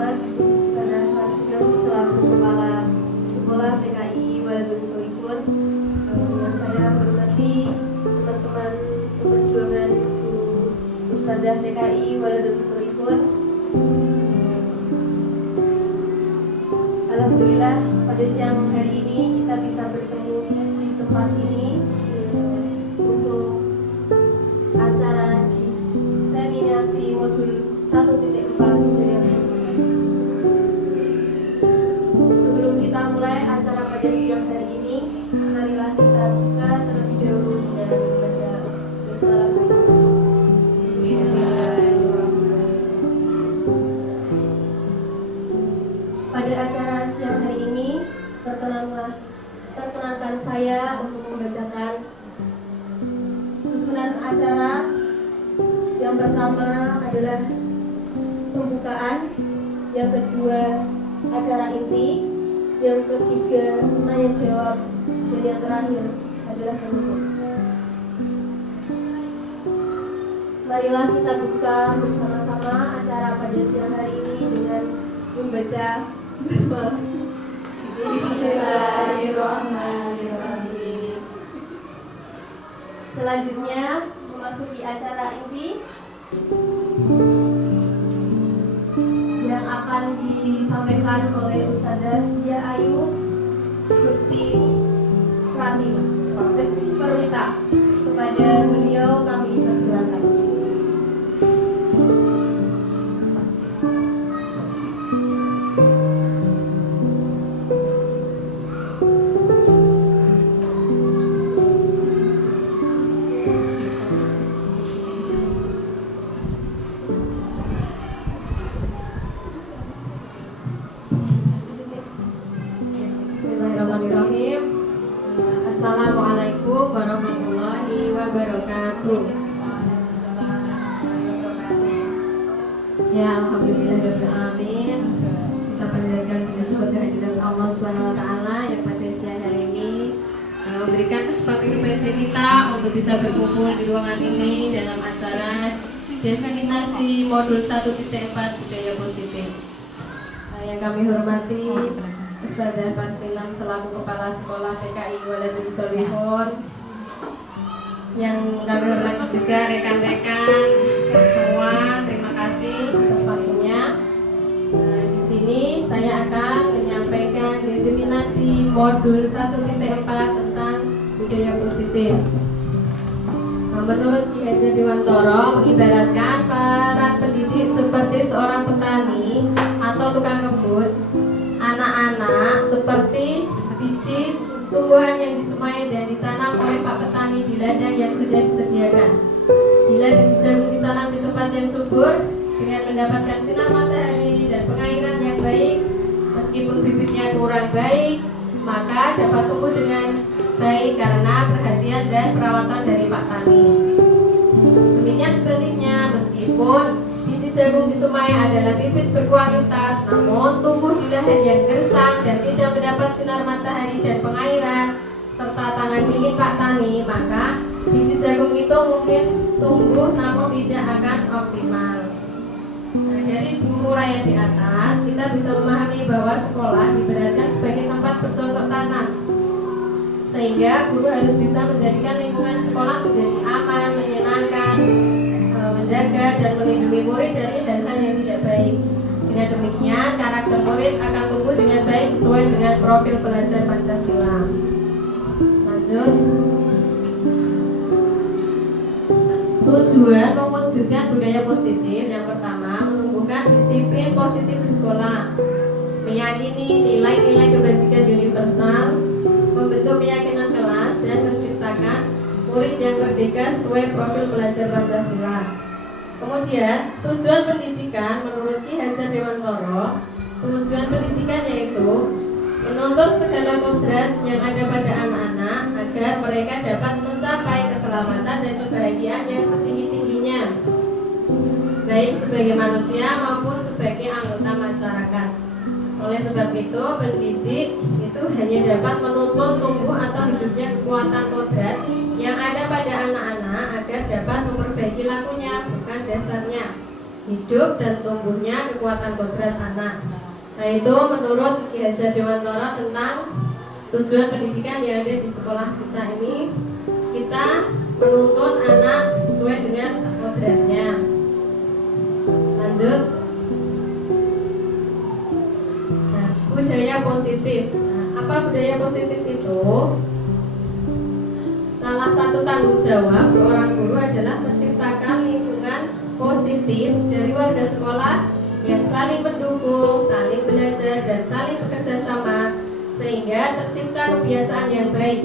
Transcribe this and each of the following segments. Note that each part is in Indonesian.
Muhammad Ustazah Hasnah selaku Kepala Sekolah TKI Waladun Solihun. Yang saya hormati teman-teman seperjuangan Ustazah TKI Waladun Solihun. Alhamdulillah pada siang hari ini kita bisa bertemu di tempat ini untuk acara diseminasi modul 1.4 budaya positif. Sebelum kita mulai acara pada siang hari ini, marilah kita buka terlebih dahulu dengan membaca bismillah bersama-sama. Pada acara siang hari ini, perkenankan saya untuk membacakan susunan acara. Yang pertama adalah pembukaan, yang kedua acara inti, yang ketiga tanya jawab, dan yang terakhir adalah penutup. Marilah kita buka bersama-sama acara pada siang hari ini dengan membaca basmalah. Bismillahirrahmanirrahim. Selanjutnya memasuki acara inti yang akan disampaikan oleh Ustazah Dia Ayu Bekti Perwita. Kepada beliau kami persilakan. Assalamualaikum warahmatullahi wabarakatuh. Ya, alhamdulillahirrahmanirrahim. Kita panjatkan puji syukur kehadirat Allah Subhanahu wa taala yang pada siang hari ini memberikan kesempatan kepada kita untuk bisa berkumpul di ruangan ini dalam acara diseminasi modul 1.4 budaya positif. Yang kami hormati Ustazah Parsilang selaku Kepala Sekolah TKI Waladun Solihun, yang kami hormati juga rekan-rekan semua, terima kasih atas waktunya. Di sini saya akan menyampaikan diseminasi modul 1.4 tentang budaya positif. Menurut Ki Hajar Dewantoro, mengibaratkan para pendidik seperti seorang petani atau tukang kebun. Anak-anak seperti biji tumbuhan yang disemai dan ditanam oleh Pak Petani di ladang yang sudah disediakan. Bila biji jagung ditanam di tempat yang subur dengan mendapatkan sinar matahari dan pengairan yang baik, meskipun bibitnya kurang baik, maka dapat tumbuh dengan baik karena perhatian dan perawatan dari Pak Tani. Demikian sebaliknya, meskipun biji jagung disemai adalah bibit berkualitas, namun tumbuh di lahan yang gersang dan tidak mendapat sinar matahari dan pengairan serta tangan milik Pak Tani, maka biji jagung itu mungkin tumbuh namun tidak akan optimal. Dari uraian di atas, kita bisa memahami bahwa sekolah diberatkan sebagai tempat bercocok tanam, sehingga guru harus bisa menjadikan lingkungan sekolah menjadi aman, menyenangkan, menjaga dan melindungi murid dari hal-hal yang tidak baik. Dengan demikian, karakter murid akan tumbuh dengan baik sesuai dengan profil pelajar Pancasila. Lanjut. Tujuan mewujudkan budaya positif yang pertama, menumbuhkan disiplin positif di sekolah, meyakini nilai-nilai kebajikan universal, membentuk keyakinan kelas dan menciptakan murid yang merdeka sesuai profil pelajar Pancasila. Kemudian, tujuan pendidikan menurut Ki Hajar Dewantoro, tujuan pendidikan yaitu menuntut segala kodrat yang ada pada anak-anak agar mereka dapat mencapai keselamatan dan kebahagiaan yang setinggi-tingginya, baik sebagai manusia maupun sebagai anggota masyarakat. Oleh sebab itu, pendidik itu hanya dapat menuntun tumbuh atau hidupnya kekuatan kodrat yang ada pada anak-anak agar dapat memperbaiki lakunya, bukan dasarnya. hidup dan tumbuhnya kekuatan kodrat anak. Nah, itu menurut Ki Hajar Dewantara tentang tujuan pendidikan yang ada di sekolah kita ini. Kita menuntun anak sesuai dengan kodratnya. Lanjut. Nah, budaya positif. Nah, apa budaya positif itu? Salah satu tanggung jawab seorang guru adalah menciptakan lingkungan positif dari warga sekolah yang saling mendukung, saling belajar, dan saling bekerja sama, sehingga tercipta kebiasaan yang baik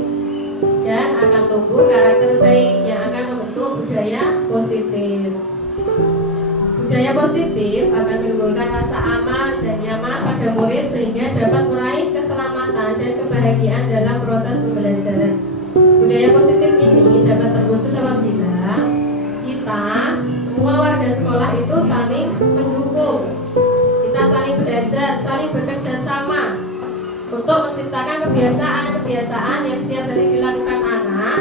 dan akan tumbuh karakter baik yang akan membentuk budaya positif. Budaya positif akan menimbulkan rasa aman dan nyaman pada murid sehingga dapat meraih keselamatan dan kebahagiaan dalam proses pembelajaran. Budaya positif ini dapat terwujud apabila kita semua warga sekolah itu saling mendukung, kita saling belajar, saling bekerja sama untuk menciptakan kebiasaan yang setiap hari dilakukan anak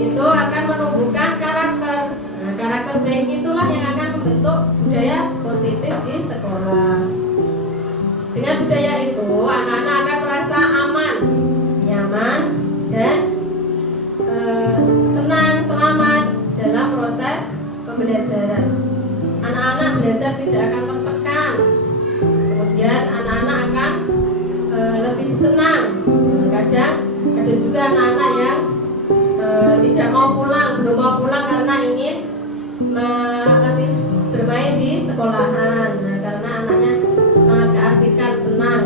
itu akan menumbuhkan karakter. Nah, karakter baik itulah yang akan membentuk budaya positif di sekolah. Dengan budaya itu, anak-anak akan merasa aman, nyaman, dan senang, selamat dalam proses pembelajaran. Anak-anak belajar tidak akan tertekan. Kemudian anak-anak akan lebih senang. Kadang ada juga anak-anak yang tidak mau pulang, belum mau pulang karena ingin masih bermain di sekolahan. Nah, karena anaknya sangat keasikan, senang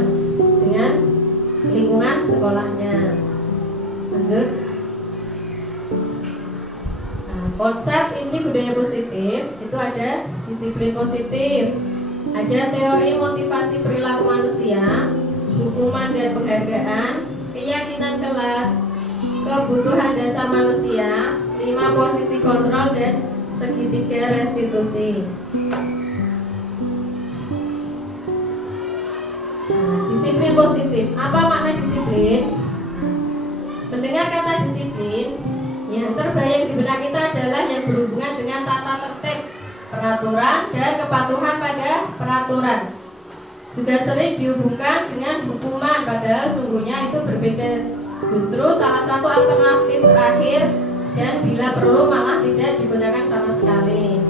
dengan lingkungan sekolahnya. Lanjut. Nah, konsep inti budaya positif itu ada disiplin positif, ada teori motivasi perilaku manusia, hukuman dan penghargaan, keyakinan kelas, kebutuhan dasar manusia, 5 posisi kontrol, dan segitiga restitusi. Nah, disiplin positif. Apa makna disiplin? Mendengar kata disiplin, yang terbayang di benak kita adalah yang berhubungan dengan tata tertib, peraturan, dan kepatuhan pada peraturan. Juga sering dihubungkan dengan hukuman, padahal sungguhnya itu berbeda. Justru salah satu alternatif terakhir, dan bila perlu malah tidak digunakan sama sekali.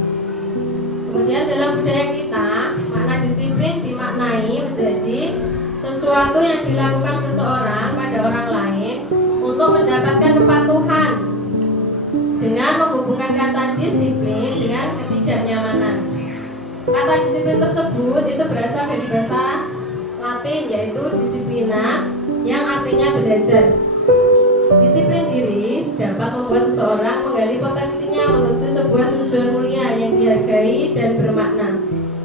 Kemudian dalam budaya kita, makna disiplin dimaknai menjadi sesuatu yang dilakukan seseorang pada orang lain untuk mendapatkan kepatuhan, dengan menghubungkan kata disiplin dengan ketidaknyamanan. Kata disiplin tersebut itu berasal dari bahasa Latin, yaitu disiplina, yang artinya belajar. Disiplin diri dapat membuat seseorang menggali potensinya menuju sebuah tujuan mulia yang dihargai dan bermakna,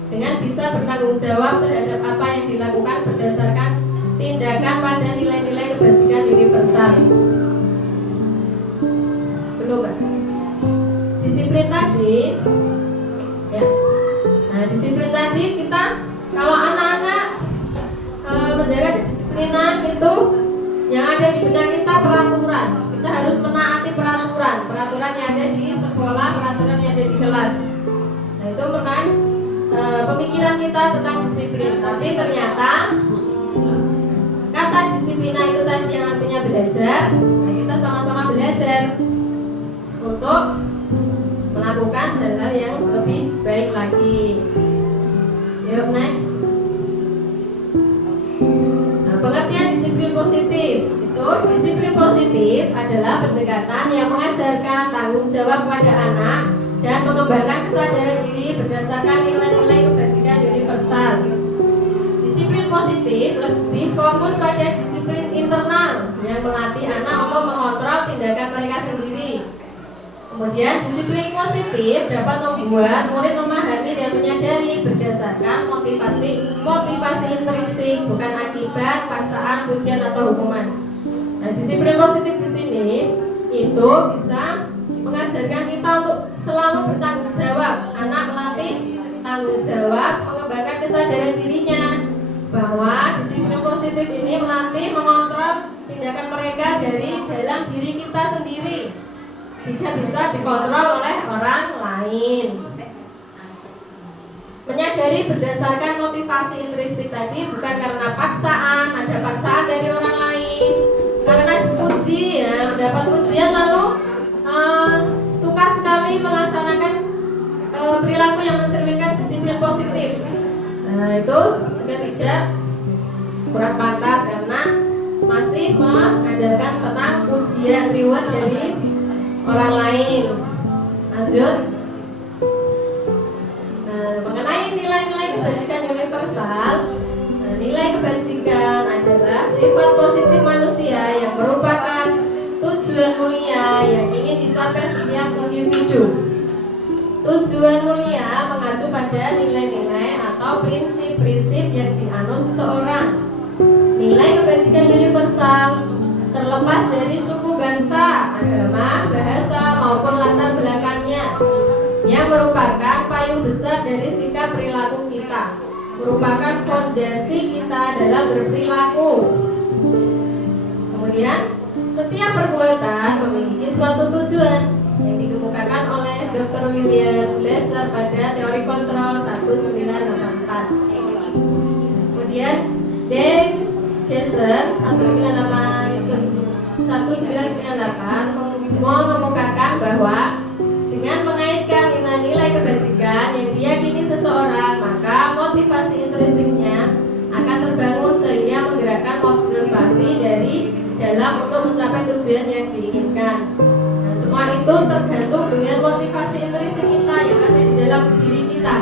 dengan bisa bertanggung jawab terhadap apa yang dilakukan berdasarkan tindakan pada nilai-nilai kebajikan universal. Belum, Pak? Disiplin tadi, ya. Nah, disiplin tadi kita, kalau anak-anak menjaga kedisiplinan itu yang ada di benak kita peraturan. Kita harus menaati peraturan yang ada di sekolah, peraturan yang ada di kelas. Nah, itu merupakan pemikiran kita tentang disiplin. Tapi ternyata kata disiplina itu tadi yang artinya belajar. Nah, kita sama-sama belajar untuk melakukan hal-hal yang lebih baik lagi. Yuk, next. Nah, pengertian disiplin positif itu, disiplin positif adalah pendekatan yang mengajarkan tanggung jawab kepada anak dan mengembangkan kesadaran diri berdasarkan nilai-nilai kebajikan universal. Disiplin positif lebih fokus pada disiplin internal yang melatih anak untuk mengontrol tindakan mereka sendiri. Kemudian disiplin positif dapat membuat murid memahami dan menyadari berdasarkan motivasi intrinsik, bukan akibat paksaan, pujian atau hukuman. Nah, disiplin positif di sini itu bisa mengajarkan kita untuk selalu bertanggung jawab. Anak melatih tanggung jawab, mengembangkan kesadaran dirinya bahwa disiplin positif ini melatih mengontrol tindakan mereka dari dalam diri kita sendiri. Tidak bisa dikontrol oleh orang lain. Menyadari berdasarkan motivasi intrinsik tadi bukan karena paksaan, ada paksaan dari orang lain, karena dipuji ya, mendapat pujian lalu suka sekali melaksanakan perilaku yang mencerminkan disiplin positif. Nah itu juga tidak kurang pantas karena masih mengandalkan tentang pujian reward dari orang lain. Lanjut. Mengenai nilai-nilai kebajikan universal, nilai kebajikan adalah sifat positif manusia yang merupakan tujuan mulia yang ingin dicapai setiap individu. Tujuan mulia mengacu pada nilai-nilai atau prinsip-prinsip yang dianut seseorang. Nilai kebajikan universal terlepas dari suku, bangsa, agama, bahasa maupun latar belakangnya, yang merupakan payung besar dari sikap perilaku kita, merupakan fondasi kita dalam berperilaku. Kemudian, setiap perbuatan memiliki suatu tujuan yang dikemukakan oleh Dr. William Glasser pada teori kontrol 1984. Kemudian, Dan Gessen 1998 mengemukakan bahwa dengan mengaitkan nilai-nilai kebajikan yang diyakini seseorang, maka motivasi intrinsiknya akan terbangun sehingga menggerakkan motivasi dari dalam untuk mencapai tujuan yang diinginkan. Nah, semua itu tergantung dengan motivasi intrinsik kita yang ada di dalam diri kita.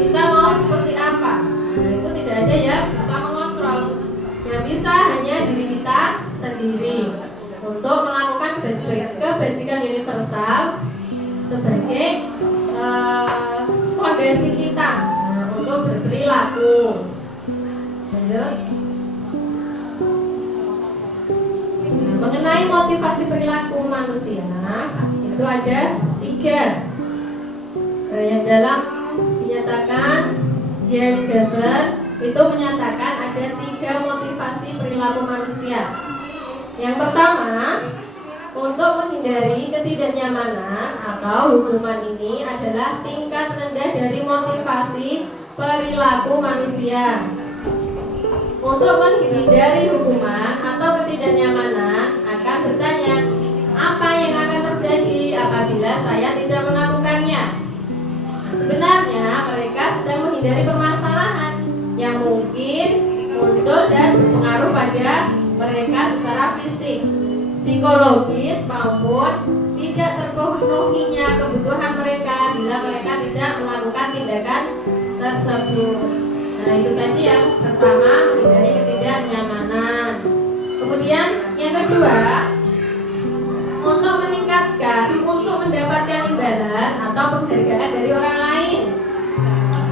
Kita mau seperti apa? Nah, itu tidak ada yang bisa mengontrol. Yang bisa hanya diri kita sendiri untuk melakukan kebajikan universal sebagai fondasi kita untuk berperilaku. Lanjut. Mengenai motivasi perilaku manusia itu ada 3 yang dalam dinyatakan Dan Gessen itu menyatakan ada 3 motivasi perilaku manusia. Yang pertama, untuk menghindari ketidaknyamanan atau hukuman ini adalah tingkat rendah dari motivasi perilaku manusia. Untuk menghindari hukuman atau ketidaknyamanan akan bertanya, apa yang akan terjadi apabila saya tidak melakukannya? Nah, sebenarnya mereka sedang menghindari permasalahan yang mungkin muncul dan berpengaruh pada mereka secara fisik, psikologis maupun tidak terpenuhinya kebutuhan mereka bila mereka tidak melakukan tindakan tersebut. Nah itu tadi yang pertama, menghindari ketidaknyamanan. Kemudian yang kedua, untuk meningkatkan, untuk mendapatkan imbalan atau penghargaan dari orang lain.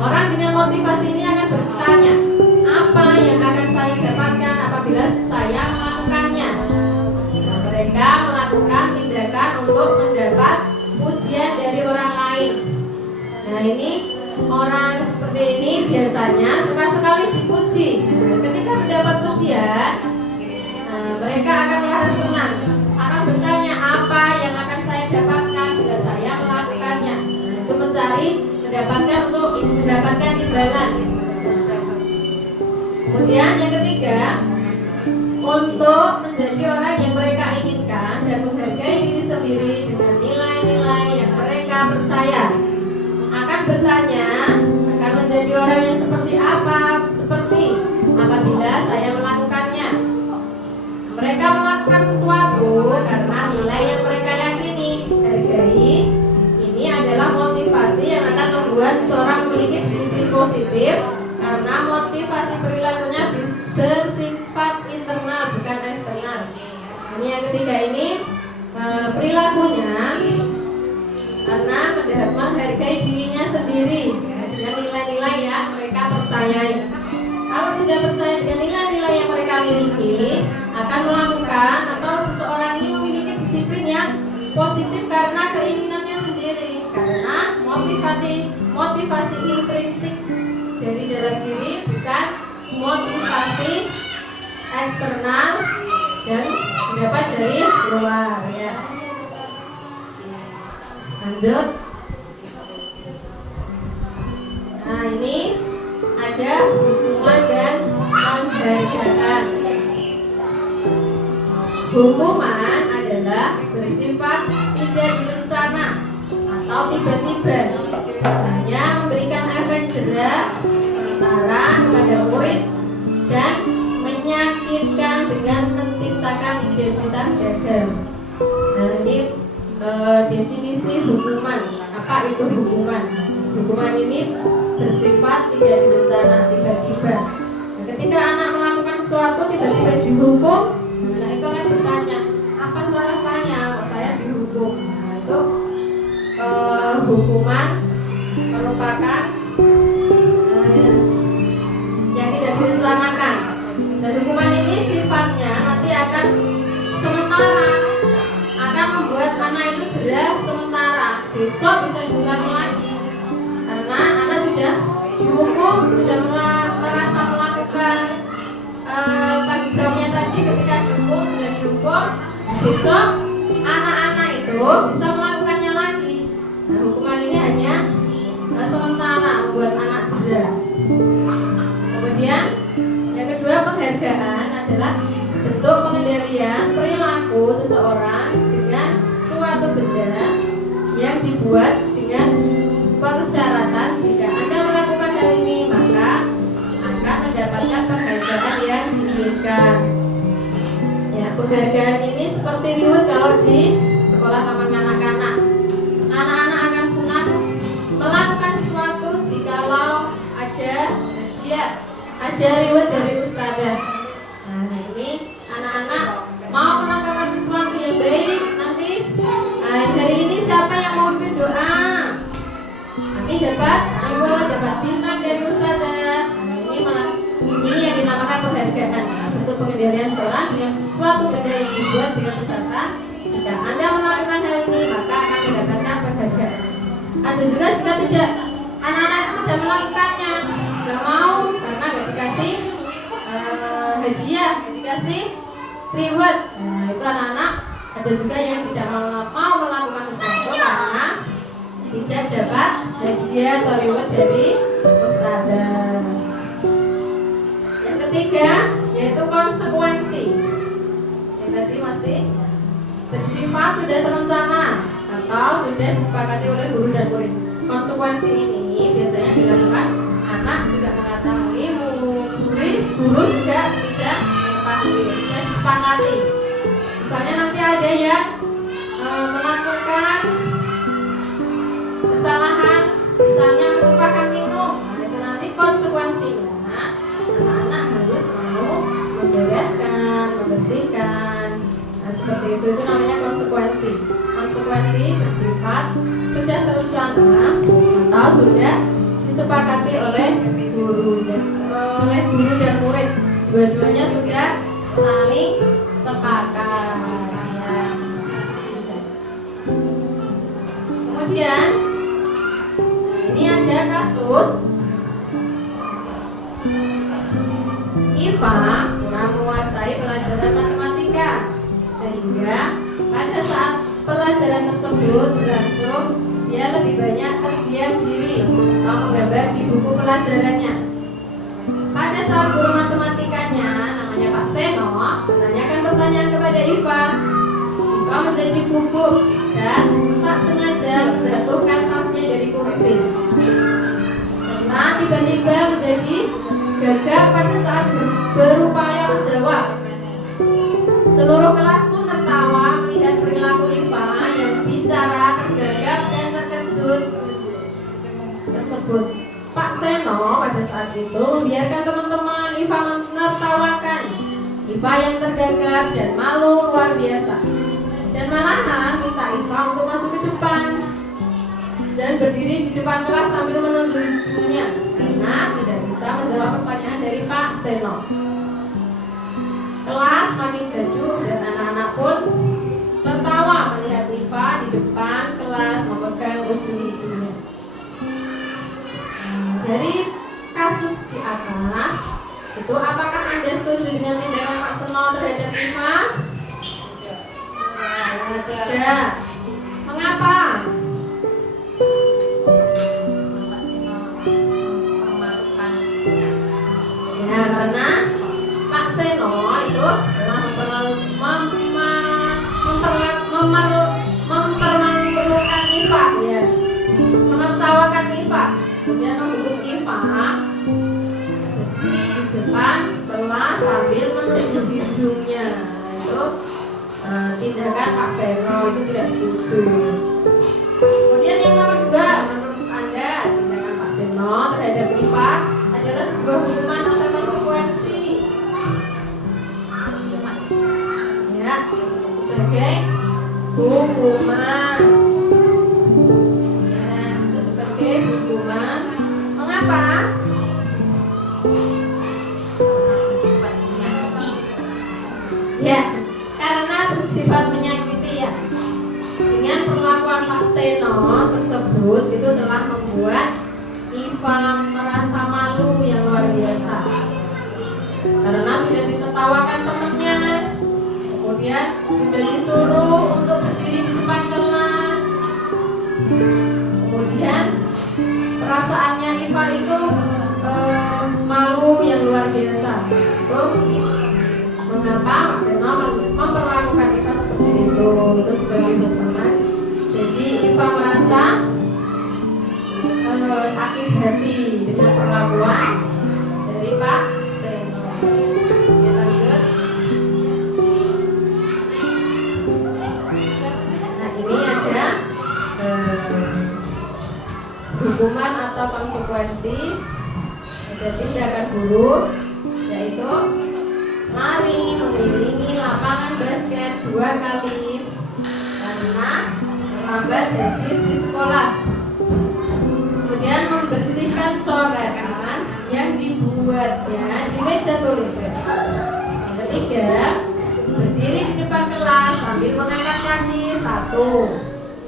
Orang dengan motivasi ini akan bertanya, apa yang akan saya dapatkan apabila saya melakukannya? Nah, mereka melakukan tindakan untuk mendapat pujian dari orang lain. Nah ini orang seperti ini biasanya suka sekali dipuji. Ketika mendapat pujian, mereka akan merasa senang, akan bertanya apa yang akan saya dapatkan bila saya melakukannya. Nah, itu mencari mendapatkan untuk mendapatkan imbalan. Kemudian yang ketiga, untuk menjadi orang yang mereka inginkan dan menghargai diri sendiri dengan nilai-nilai yang mereka percaya. Akan bertanya, akan menjadi orang yang seperti apa? Seperti apabila saya melakukannya. Mereka melakukan sesuatu karena nilai yang mereka yakini, hargai. Ini adalah motivasi yang akan membuat seseorang memiliki disiplin positif karena motivasi perilakunya bersifat internal bukan eksternal. Ini yang ketiga ini perilakunya karena menghargai dirinya sendiri dengan nilai-nilai yang mereka percayai. Kalau sudah percaya dengan nilai-nilai yang mereka miliki, akan melakukan atau seseorang ini memiliki disiplin yang positif karena keinginannya sendiri, karena motivasi intrinsik dari dalam diri bukan motivasi eksternal dan dapat dari luar ya. Lanjut. Nah, ini ada hukuman dan penghargaan. Hukuman adalah bersifat tidak direncana atau tiba-tiba, hanya memberikan efek jera sementara kepada murid dan menyakitkan dengan menciptakan identitas gagal. Nah, ini definisi hukuman. Apa itu hukuman? Hukuman ini bersifat tidak direncana, tiba-tiba. Nah, ketika anak melakukan sesuatu tiba-tiba dihukum, nah itu akan bertanya, apa salah saya? Kok saya dihukum? Nah, itu hukuman merupakan yang tidak direncanakan. Dan hukuman ini sifatnya nanti akan sementara, akan membuat anak itu jera sementara. Besok bisa diulangi lagi karena anak sudah dihukum, sudah merasa melakukan tanggung jawabnya tadi. Ketika dihukum, sudah dihukum, besok anak-anak itu bisa melakukannya lagi. Nah, hukuman ini hanya sementara membuat anak jera. Kemudian yang kedua, penghargaan adalah bentuk pengendalian perilaku seseorang dengan suatu benda yang dibuat dengan persyaratan jika Anda melakukan hal ini maka akan mendapatkan penghargaan yang diinginkan. Ya, penghargaan ini seperti reward kalau di sekolah taman kanak-kanak. Anak-anak akan senang melakukan sesuatu jikalau ada hadiah, ada reward dari ustazah. Nah, ini anak-anak mau melakukan sesuatu yang baik nanti. Nah, hari ini siapa yang mau bikin doa? Nanti dapat reward, dapat bintang dari ustazah. Nah, ini yang dinamakan penghargaan. Untuk pengendalian seorang dengan suatu benda yang dibuat dengan peserta. Jika Anda melakukan hal ini maka akan mendapatkan penghargaan. Ada juga jika tidak, anak-anak itu tidak melakukannya, nggak mau karena nggak dikasih hadiah, nggak dikasih reward. Nah, itu anak-anak ada juga yang tidak mau melakukan sesuatu karena tidak dapat hadiah atau reward dari ustazah. Yang ketiga yaitu konsekuensi. Yang tadi masih bersifat sudah terencana atau sudah disepakati oleh guru dan murid. Konsekuensi ini biasanya dilakukan anak sudah mengetahui, guru juga sudah mengetahui, sudah disepakati. Misalnya nanti ada yang melakukan kesalahan, misalnya melupakan minum, itu nanti konsekuensinya anak-anak harus mau membereskan, membersihkan. Nah, seperti itu namanya konsekuensi. Konsekuensi bersifat sudah terencana atau sudah disepakati oleh guru dan murid. Dua-duanya sudah saling sepakat. Ya. Kemudian ini ada kasus IPA kurang menguasai pelajaran matematika, sehingga pada saat pelajaran tersebut berlangsung dia lebih banyak terdiam diri atau menggambar di buku pelajarannya. Pada saat guru matematikanya namanya Pak Seno menanyakan pertanyaan kepada IPA, IPA menjadi gugup dan tak sengaja menjatuhkan tasnya dari kursi. Karena tiba-tiba menjadi gagap pada saat berupaya menjawab. Seluruh kelas pun tertawa melihat perilaku IPA yang bicara tergagap dan terkejut tersebut. Pak Seno pada saat itu membiarkan teman-teman IPA menertawakan IPA yang tergagap dan malu luar biasa, dan malahan minta IPA untuk masuk ke depan dan berdiri di depan kelas sambil menunjuknya karena tidak bisa menjawab pertanyaan dari Pak Seno. Kelas makin gaduh dan anak-anak pun tertawa melihat IPA di depan kelas memegang ujung hidungnya. Dari kasus di atas itu, apakah Anda setuju dengan tindakan Pak Seno terhadap IPA? Tidak. Mengapa? Karena Pak Seno itu telah mempermalukan IPA, ya, menertawakan IPA, kemudian menghukum IPA berdiri di depan kelas sambil menunjuk hidungnya. Itu tindakan Pak Seno, itu tidak setuju. Kemudian yang nomor 2, menurut Anda tindakan Pak Seno terhadap IPA adalah sebuah hukuman atau konsekuensi? Ya, sebagai hukuman. Ya, itu sebagai hukuman. Mengapa? Ya, karena bersifat menyakiti, ya. Dengan perlakuan Pak Seno tersebut itu telah membuat Iva merasa malu yang luar biasa. Karena sudah ditertawakan temannya, kemudian sudah disuruh untuk berdiri di depan kelas. Kemudian perasaannya Iva itu malu yang luar biasa. Mengapa Pak Seno memperlakukan Iva seperti itu? Itu sebagai hukuman. Jadi Iva merasa sakit hati dengan perlakuan dari Pak Seno. Ya, lanjut. Nah, ini ada hukuman atau konsekuensi. Ada tindakan buruk, yaitu lari mengelilingi lapangan basket 2 kali karena terlambat hadir di sekolah. Kemudian membersihkan coretan yang dibuatnya di meja tulis. Yang ketiga, berdiri di depan kelas sambil mengangkat kaki 1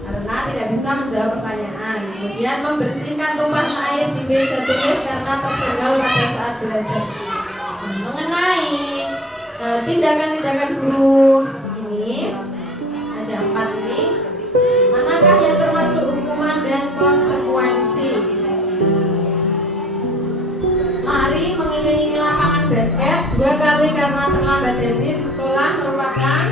karena tidak bisa menjawab pertanyaan. Kemudian membersihkan tumpahan air di meja tulis karena tersenggol pada saat belajar. Mengenai tindakan-tindakan guru ini ada 4 ini. Manakah yang termasuk hukuman dan konsekuensi? Lari mengelilingi lapangan basket 2 kali karena terlambat hadir di sekolah merupakan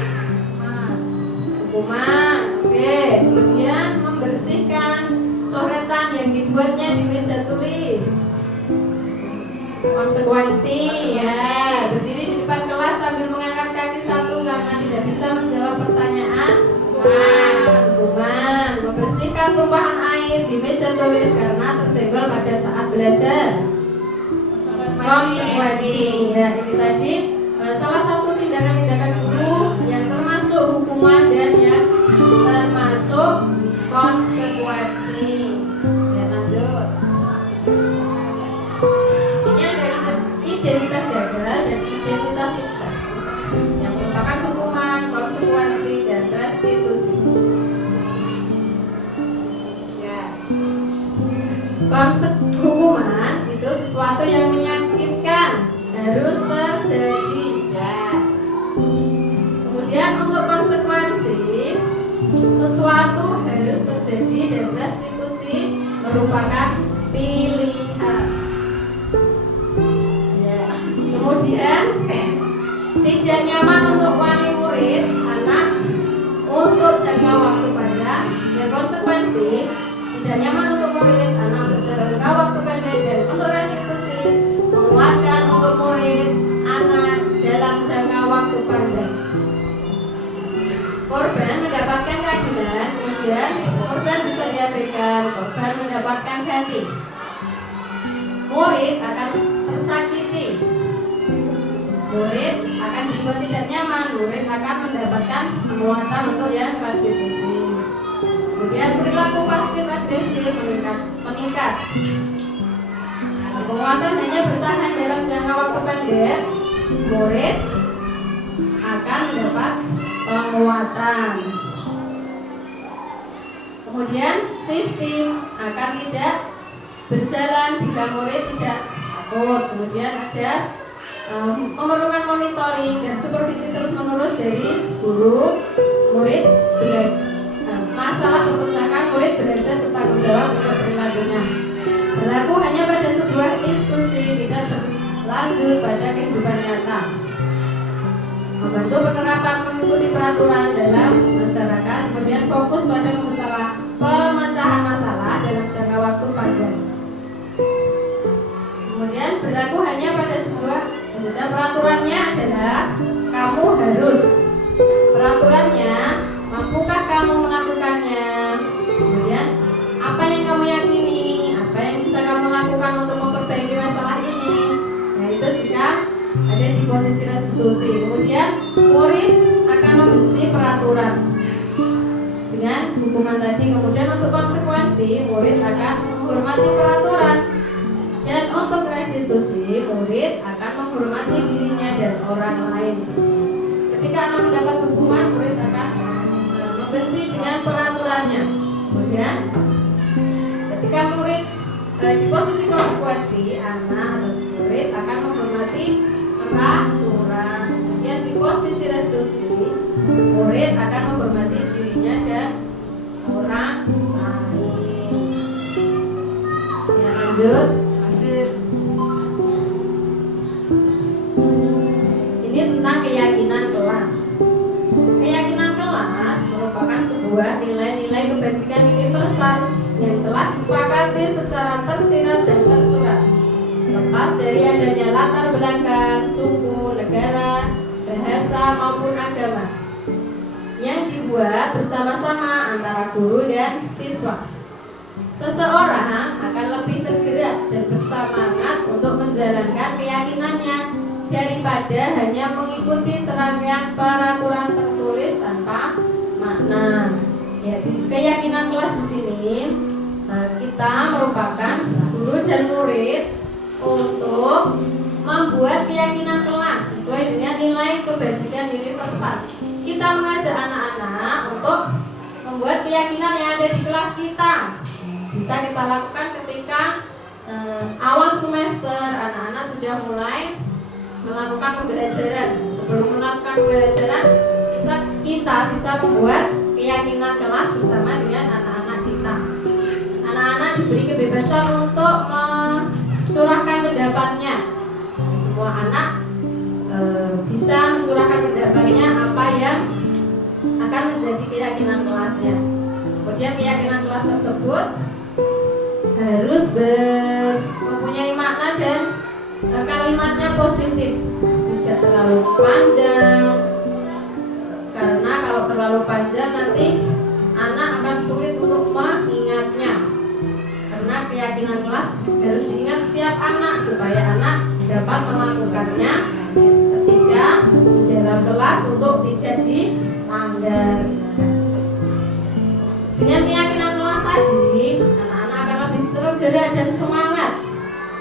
hukuman. Oke. Kemudian membersihkan coretan yang dibuatnya di meja tulis. Konsekuensi, ya, berdiri di depan kelas sambil mengangkat kaki 1 karena tidak bisa menjawab pertanyaan. Hukuman. Membersihkan tumpahan air di meja tulis karena tersenggol pada saat belajar. Konsekuensi. Ya, ini tadi salah satu tindakan-tindakan guru yang termasuk hukuman dan yang termasuk konsekuensi. Ya, lanjut. Identitas gagal dan identitas sukses yang merupakan hukuman, konsekuensi, dan restitusi. Ya. Hukuman itu sesuatu yang menyakitkan, harus terjadi. Ya. Kemudian untuk konsekuensi, sesuatu harus terjadi dan restitusi merupakan pilihan. Kemudian tidak nyaman untuk wali murid, anak untuk jangka waktu panjang, dan konsekuensi tidak nyaman untuk murid, anak untuk jangka waktu pendek, dan untuk restitusi menguatkan untuk murid, anak dalam jangka waktu panjang. Korban mendapatkan keadilan, kemudian korban bisa diabaikan, korban mendapatkan ganti. Murid akan tersakiti. Murid akan dibuat tidak nyaman, murid akan mendapatkan penguatan untuk yang restitusi. Kemudian perilaku pasif agresif meningkat. Penguatan hanya bertahan dalam jangka waktu pendek, murid akan mendapat penguatan. Kemudian sistem akan tidak berjalan bila murid tidak takut. Kemudian ada memerlukan monitoring dan supervisi terus-menerus dari guru, murid, masalah perpustakaan, murid belajar bertanggung jawab untuk perilakunya. Berlaku hanya pada sebuah institusi, tidak lanjut pada kehidupan nyata. Membantu penerapan mengikuti peraturan dalam masyarakat, kemudian fokus pada pemecahan masalah dalam jangka waktu panjang. Kemudian berlaku hanya pada sebuah, maksudnya peraturannya adalah kamu harus. Peraturannya, mampukah kamu melakukannya? Kemudian apa yang kamu yakini, apa yang bisa kamu lakukan untuk memperbaiki masalah ini. Nah itu jika ada di posisi restitusi. Kemudian murid akan membenci peraturan dengan hukuman tadi. Kemudian untuk konsekuensi, murid akan menghormati peraturan. Dan untuk restitusi, murid akan menghormati dirinya dan orang lain. Ketika anak mendapat hukuman, murid akan membenci dengan peraturannya. Kemudian ketika murid di posisi konsekuensi, anak atau murid akan menghormati peraturan. Kemudian di posisi restitusi, murid akan menghormati dirinya dan orang lain. Ya, lanjut. Ini tentang keyakinan kelas. Keyakinan kelas merupakan sebuah nilai-nilai kebajikan universal yang telah disepakati secara tersirat dan tersurat, lepas dari adanya latar belakang, suku, negara, bahasa maupun agama, yang dibuat bersama-sama antara guru dan siswa. Seseorang akan lebih tergerak dan bersemangat untuk menjalankan keyakinannya daripada hanya mengikuti serangkaian peraturan tertulis tanpa makna. Ya, di keyakinan kelas di sini kita merupakan guru dan murid untuk membuat keyakinan kelas sesuai dengan nilai kebajikan universal. Kita mengajak anak-anak untuk membuat keyakinan yang ada di kelas kita. Bisa kita lakukan ketika awal semester anak-anak sudah mulai melakukan pembelajaran. Sebelum melakukan pembelajaran, kita bisa membuat keyakinan kelas bersama dengan anak-anak kita. Anak-anak diberi kebebasan untuk mencurahkan pendapatnya. Semua anak bisa mencurahkan pendapatnya apa yang akan menjadi keyakinan kelasnya. Kemudian keyakinan kelas tersebut harus mempunyai makna dan kalimatnya positif, tidak terlalu panjang, karena kalau terlalu panjang nanti anak akan sulit untuk mengingatnya. Karena keyakinan kelas harus diingat setiap anak supaya anak dapat melakukannya ketika di dalam kelas untuk tidak dilanggar. Dengan keyakinan kelas tadi, anak-anak akan lebih tergerak dan semangat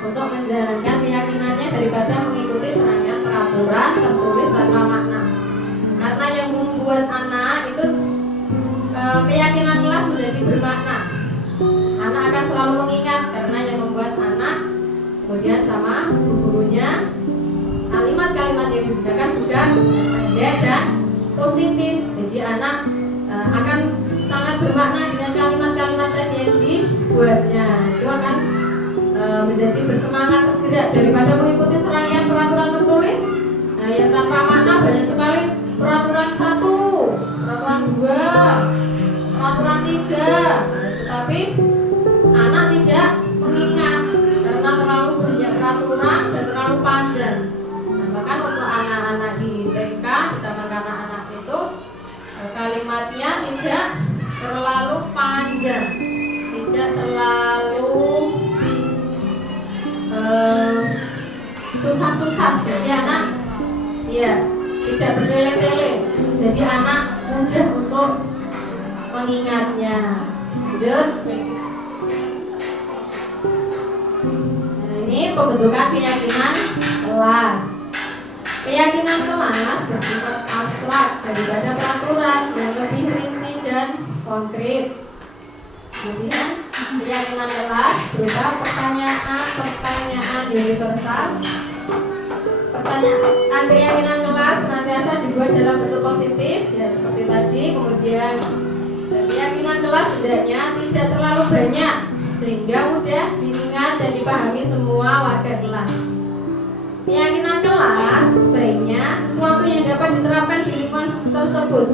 untuk menjalankan keyakinannya daripada mengikuti serangkaian peraturan tertulis tanpa makna. Karena yang membuat anak itu keyakinan kelas menjadi bermakna. Anak akan selalu mengingat karena yang membuat anak, kemudian sama gurunya, kalimat-kalimat yang digunakan juga pendek dan positif. Jadi anak akan sangat bermakna dengan kalimat-kalimat tadi yang dibuatnya. Itu akan menjadi bersemangat tergerak daripada mengikuti serangkaian peraturan tertulis yang tanpa makna. Banyak sekali peraturan 1, peraturan 2, peraturan 3, tetapi anak tidak mengingat karena terlalu banyak peraturan dan terlalu panjang. Nah, bahkan untuk anak-anak di TK, di taman kanak-kanak itu kalimatnya tidak terlalu panjang, tidak terlalu susah-susah. Jadi anak tidak bertele-tele. Jadi anak mudah untuk mengingatnya. Lanjut. Nah, ini pembentukan keyakinan kelas. Keyakinan kelas bersifat abstrak daripada peraturan yang lebih rinci dan konkret. Kemudian keyakinan kelas berupa pertanyaan universal. Pertanyaan keyakinan kelas senantiasa dibuat dalam bentuk positif, ya seperti tadi. Kemudian keyakinan kelas hendaknya tidak terlalu banyak sehingga mudah diingat dan dipahami semua warga kelas. keyakinan kelas sebaiknya sesuatu yang dapat diterapkan di lingkungan tersebut.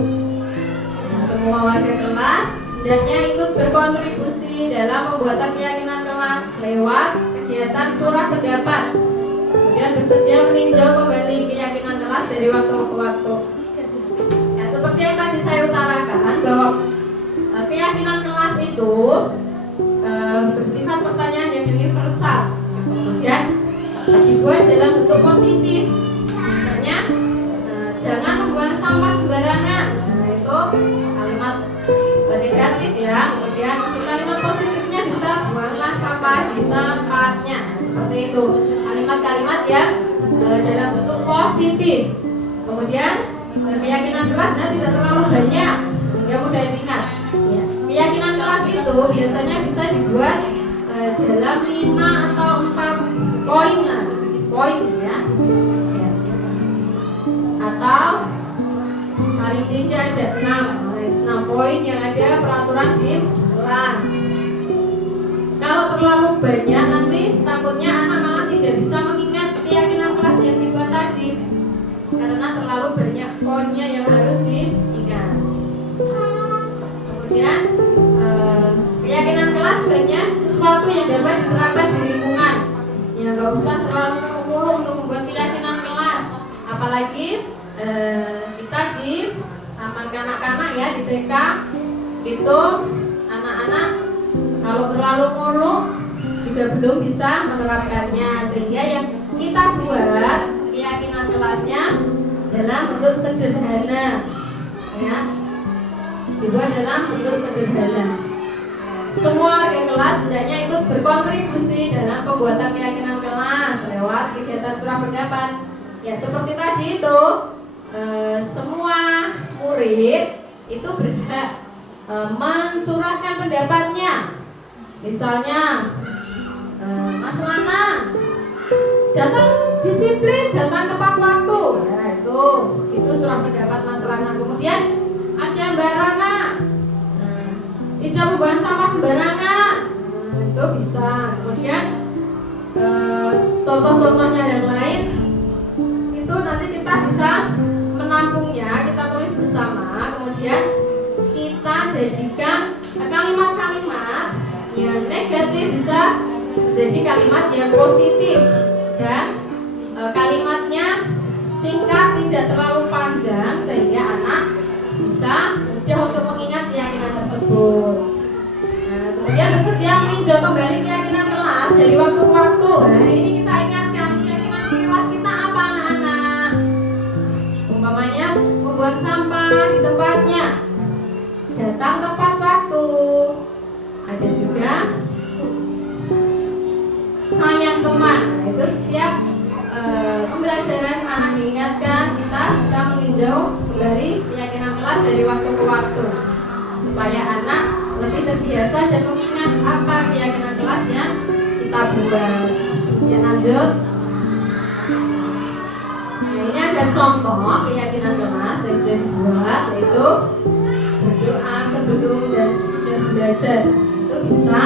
Nah, semua warga kelas hendaknya ikut berkontribusi dalam pembuatan keyakinan kelas lewat kegiatan curah pendapat. Kemudian bersedia meninjau kembali keyakinan kelas dari waktu ke waktu. Ya, seperti yang tadi saya utarakan bahwa keyakinan kelas itu bersifat pertanyaan yang universal. Kemudian dibuat dalam bentuk positif. Misalnya, jangan membuang sampah sembarangan. Nah, itu kalimat negatif ya. Kemudian untuk kalimat positifnya bisa buanglah sampah di tempatnya. Seperti itu. Kalimat-kalimat yang dalam bentuk positif. Kemudian keyakinan kelasnya tidak terlalu banyak sehingga mudah diingat. Ya. Keyakinan kelas itu biasanya bisa dibuat dalam 5 atau 4 poin lah, poin ya. Atau paling tidak ada 6 poin yang ada peraturan di kelas. Kalau terlalu banyak nanti takutnya anak malah tidak bisa mengingat keyakinan kelas yang dibuat tadi karena terlalu banyak poinnya yang harus diingat. Kemudian keyakinan kelas banyak sesuatu yang dapat diterapkan di lingkungan. Ya nggak usah terlalu muluk untuk membuat keyakinan kelas. Apalagi kita di taman kanak-kanak ya di TK itu anak-anak kalau terlalu muluk juga belum bisa menerapkannya, sehingga yang kita buat keyakinan kelasnya dalam bentuk sederhana ya, dibuat dalam bentuk sederhana. Semua warga kelas hendaknya ikut berkontribusi dalam pembuatan keyakinan kelas lewat kegiatan curah pendapat. Ya seperti tadi itu, semua murid itu berhak mencurahkan pendapatnya. Misalnya, Mas Lana datang disiplin, datang tepat waktu. Ya itu curah pendapat Mas Lana. Kemudian ada Mbak Rana tidak membuang sampah sembarangan, itu bisa. Kemudian contoh-contohnya yang lain itu nanti kita bisa menampungnya, kita tulis bersama. Kemudian kita jadikan kalimat-kalimat yang negatif bisa menjadi kalimat yang positif, dan kalimatnya singkat, tidak terlalu panjang sehingga anak bisa mudah untuk mengingat keyakinan tersebut. Nah, kemudian bersedia meninjau kembali keyakinan kelas dari waktu ke waktu. Hari ini kita ingatkan keyakinan kelas kita apa anak-anak. Umpamanya membuang sampah di tempatnya, datang tepat waktu. Ada juga sayang teman. Nah, itu setiap pembelajaran anak diingatkan kita bisa meninjau kembali keyakinan kelas dari waktu ke waktu supaya anak lebih terbiasa dan mengingat apa keyakinan kelas yang kita buat. Ya lanjut. Nah, ini ada contoh keyakinan kelas yang sudah dibuat, yaitu berdoa sebelum dan sesudah belajar. Itu bisa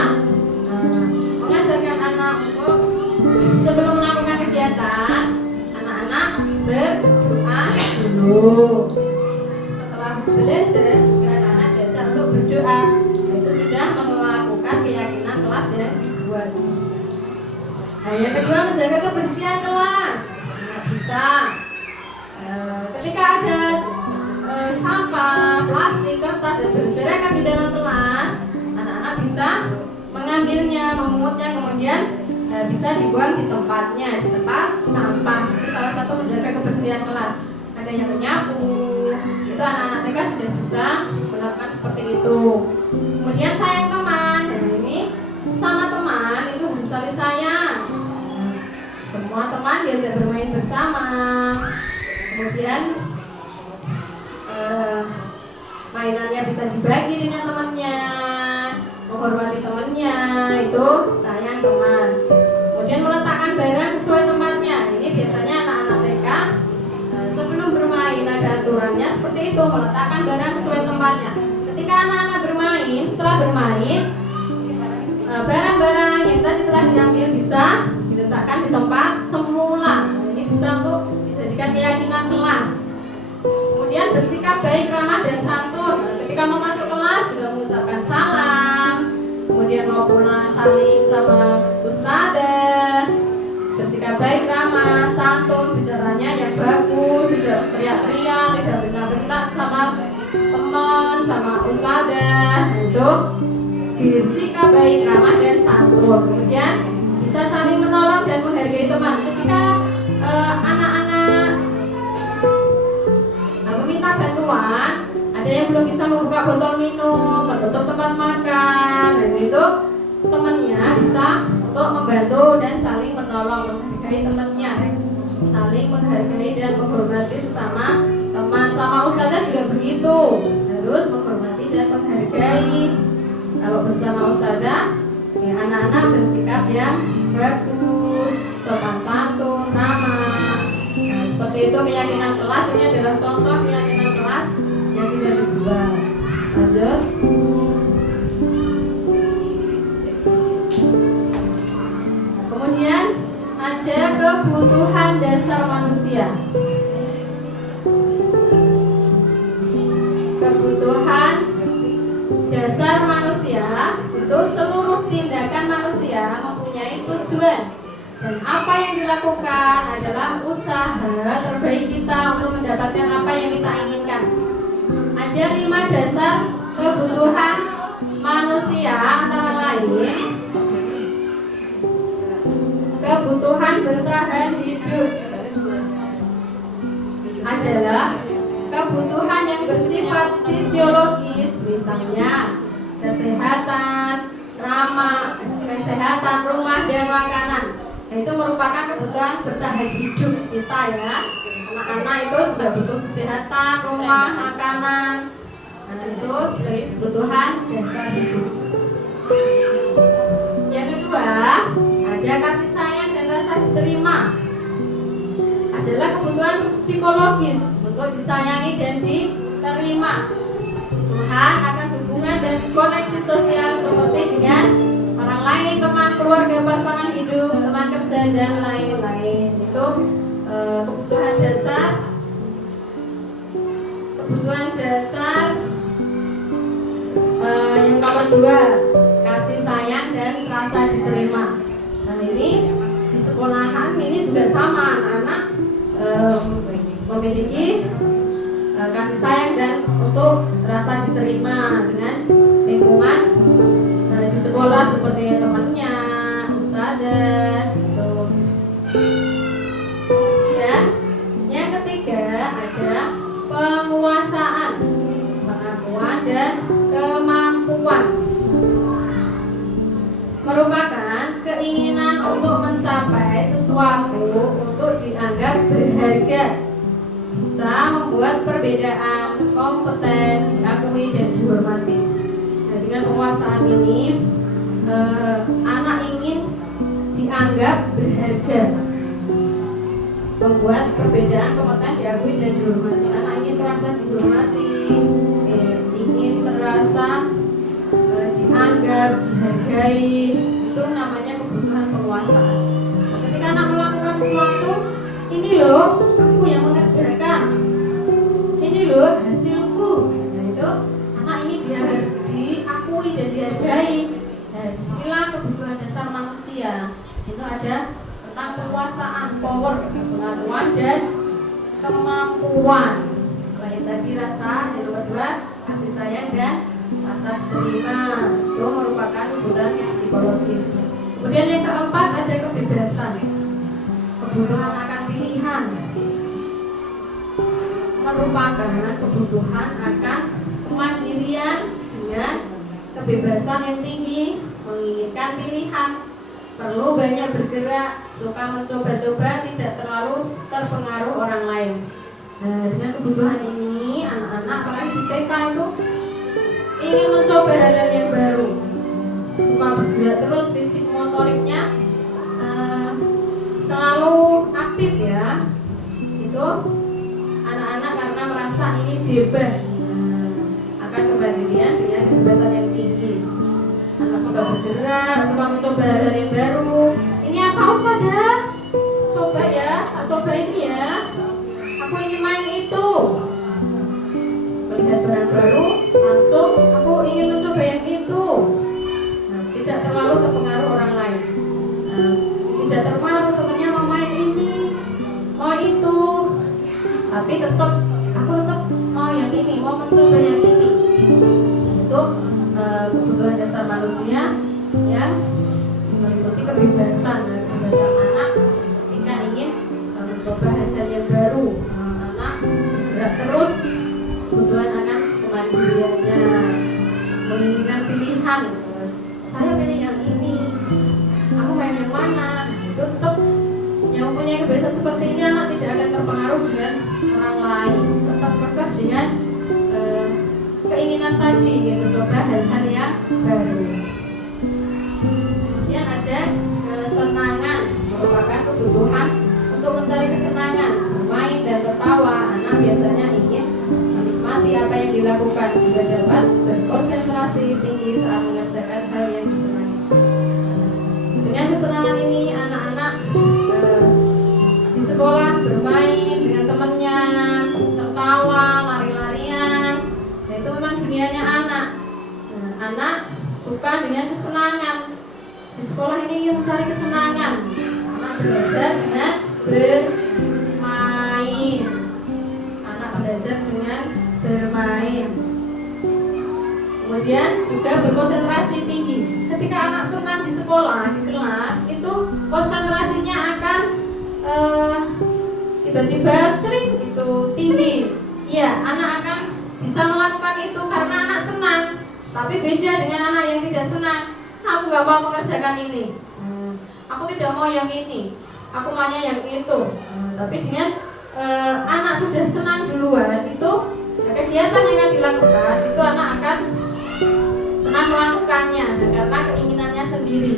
mengajarkan anak untuk sebelum melakukan kegiatan, anak-anak berdoa dulu. Setelah belajar juga anak-anak diajak untuk berdoa. Itu sudah melakukan keyakinan kelas yang dibuat. Nah, yang kedua, menjaga kebersihan kelas. Nah, bisa ketika ada sampah, plastik, kertas dan berserakan di dalam kelas, anak-anak bisa mengambilnya, memungutnya, kemudian bisa dibuang di tempatnya, di tempat sampah. Itu salah satu menjaga kebersihan kelas. Ada yang menyapu, itu anak-anak TK sudah bisa melakukan seperti itu. Kemudian sayang teman, dan ini sama teman itu harus saling sayang. Semua teman diajak bermain bersama. Kemudian mainannya bisa dibagi dengan temannya, menghormati temannya, itu sayang teman. Kemudian meletakkan barang sesuai tempatnya. Ini biasanya anak-anak TK sebelum bermain ada aturannya seperti itu, meletakkan barang sesuai tempatnya. Ketika anak-anak bermain, setelah bermain, barang-barang yang tadi telah diambil bisa diletakkan di tempat semula. Ini bisa untuk dijadikan keyakinan kelas. Kemudian bersikap baik, ramah dan santun. Ketika mau masuk kelas juga mengucapkan salam. Kemudian mau pulang saling sama ustadzah. Bersikap baik, ramah, santun, bicaranya yang bagus, tidak teriak-teriak, tidak bentak-bentak sama teman, sama ustadzah. Untuk bersikap baik, ramah dan santun. Kemudian bisa saling menolong dan menghargai teman. Ketika anak-anak meminta bantuan, ada yang belum bisa membuka botol minum, menutup tempat makan, dan itu temannya bisa untuk membantu dan saling menolong, menghargai temannya, saling menghargai dan menghormati sesama teman. Sama ustazah juga begitu, harus menghormati dan menghargai. Kalau bersama ustazah, ya anak-anak bersikap yang bagus, sopan santun, ramah. Nah, seperti itu keyakinan kelas. Ini adalah contoh keyakinan kelas yang sudah dibuat. Lanjut. Kemudian ada kebutuhan dasar manusia. Kebutuhan dasar manusia itu seluruh tindakan manusia mempunyai tujuan, dan apa yang dilakukan adalah usaha terbaik kita untuk mendapatkan apa yang kita inginkan. Ada 5 dasar kebutuhan manusia, antara lain kebutuhan bertahan hidup adalah kebutuhan yang bersifat fisiologis, misalnya kesehatan, kesehatan rumah dan makanan. Nah, itu merupakan kebutuhan bertahan hidup kita ya. Anak-anak itu sudah butuh kesehatan, rumah, makanan. Nah, itu sebagai kebutuhan dasar hidup. Yang kedua, ada kasih sayang dan rasa diterima. Adalah kebutuhan psikologis untuk disayangi dan diterima. Tuhan akan hubungan dan koneksi sosial seperti dengan orang lain, teman, keluarga, pasangan hidup, teman kerja dan lain-lain. Itu kebutuhan dasar. Kebutuhan dasar yang nomor 2, kasih sayang dan rasa diterima. Nah, ini di sekolahan ini juga sama, anak-anak memiliki kasih sayang dan untuk rasa diterima dengan lingkungan di sekolah seperti temannya, ustazah gitu. Kemudian yang ketiga ada penguasaan, pengakuan dan kemampuan. Merupakan keinginan untuk mencapai sesuatu untuk dianggap berharga, bisa membuat perbedaan, kompeten, diakui dan dihormati. Nah, dengan penguasaan ini anak ingin dianggap berharga, membuat perbedaan, kompeten, diakui dan dihormati. Anak ingin merasa dihormati, ingin merasa dianggap, dihargai. Itu namanya kebutuhan penguasaan. Nah, ketika anak melakukan sesuatu, ini loh aku yang mengerjakan, ini loh hasilku. Nah, itu anak ini dia harus diakui dan dihargai. Nah, disinilah kebutuhan dasar manusia. Itu ada tentang penguasaan, power, pengetahuan dan kemampuan. Selain tadi rasa, yang nomor 2 kasih sayang dan rasa terima. Itu merupakan kebutuhan psikologis. Kemudian yang keempat ada kebebasan, kebutuhan akan pilihan. Merupakan kebutuhan akan kemandirian dengan kebebasan yang tinggi, menginginkan pilihan, perlu banyak bergerak, suka mencoba-coba, tidak terlalu terpengaruh orang lain. Nah, dengan kebutuhan ini anak-anak apalagi di TK itu ingin mencoba hal-hal yang baru, suka bergerak terus, fisik motoriknya selalu aktif ya. Itu anak-anak karena merasa ini bebas, akan kemandirian dengan kebebasan yang tinggi. Anak suka bergerak, suka mencoba hal-hal yang baru. Ini apa Ustazah? Coba ya. tak coba ini ya. Aku ingin main itu. Melihat barang baru, langsung aku ingin mencoba yang itu. Nah, tidak terlalu terpengaruh orang lain. Nah, tidak terpengaruh temannya mau main ini, mau itu. Tapi aku tetap mau yang ini, mau mencoba yang ini. Itu kebutuhan dasar manusia yang meliputi kebebasan anak ketika ingin mencoba hal-hal yang baru. Anak bergerak terus, kebutuhan akan kemandiriannya, menginginkan pilihan. Saya pilih yang ini, aku main yang mana. Itu tetap yang mempunyai kebiasaan seperti ini, anak tidak akan terpengaruh dengan orang lain, tetap kekeh dengan keinginan tadi, mencoba hal-hal yang baru. Kemudian ada kesenangan, merupakan kebutuhan untuk mencari kesenangan, bermain dan tertawa. Anak biasanya ingin menikmati apa yang dilakukan juga dapat berkonsentrasi tinggi saat mengerjakan hal yang disenangi. Dengan kesenangan ini anak-anak di sekolah bermain dengan temannya, tertawa, lari-larian. Nah, itu memang dunianya anak. Nah, anak suka dengan kesenangan. Di sekolah ini ingin mencari kesenangan. Anak belajar dengan bermain. Anak belajar dengan bermain. Kemudian juga berkonsentrasi tinggi. Ketika anak senang di sekolah, di kelas, itu konsentrasinya akan tiba-tiba cering gitu, tinggi. Iya, anak akan bisa melakukan itu karena anak senang. Tapi beda dengan anak yang tidak senang. Aku nggak mau mengerjakan ini. Aku tidak mau yang ini. Aku maunya yang itu. Tapi dengan anak sudah senang duluan, itu kegiatan yang akan dilakukan, itu anak akan senang melakukannya, karena keinginannya sendiri.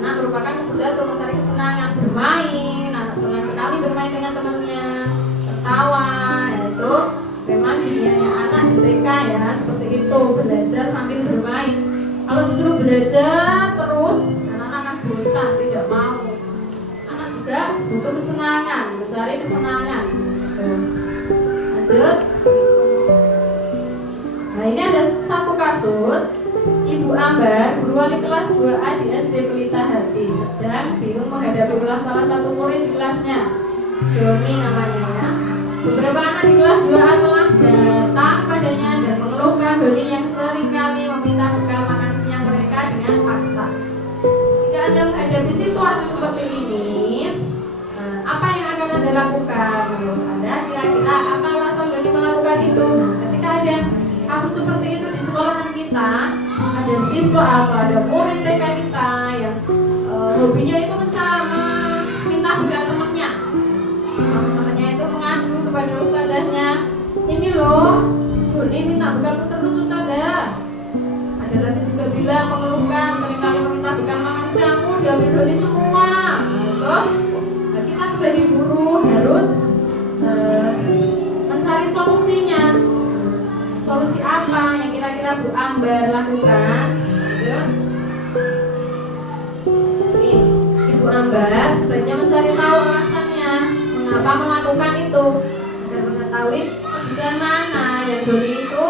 Anak merupakan kebutuhan untuk mencari kesenangan, bermain. Anak senang sekali bermain dengan temannya, tertawa. Itu memang dunianya anak di TK ya, seperti itu, belajar sambil bermain. Kalau disuruh belajar terus, anak-anak akan bosan, tidak mau. Anak juga butuh kesenangan, mencari kesenangan. Lanjut. Nah, ini ada satu kasus. Ibu Ambar, guru wali kelas 2A di SD Pelita Hati, sedang bingung menghadapi ulas salah satu murid di kelasnya, Doni namanya ya. Beberapa anak di kelas 2A telah datang padanya dan mengeluhkan Doni yang seringkali meminta bekal makan siang mereka dengan paksa. Jika Anda menghadapi situasi seperti ini, apa yang akan Anda lakukan? Menurut Anda kira-kira apa alasan Doni melakukan itu? Ketika ada kasus seperti itu di sekolahan kita, ada siswa atau ada murid TK kita yang hobinya itu minta bekal temannya. Temannya itu mengadu kepada ustazahnya, ini loh, si Doni minta bekalku terus ustazah. Ada lagi juga bilang mengeluhkan seringkali meminta bekal makan siangku diambil Doni semua. Nah, kita sebagai guru harus mencari solusinya. Solusi apa yang kira-kira Bu Ambar lakukan? Nih, Ibu Ambar sebaiknya mencari tahu alasannya mengapa melakukan itu, agar mengetahui kebutuhan mana yang Doni itu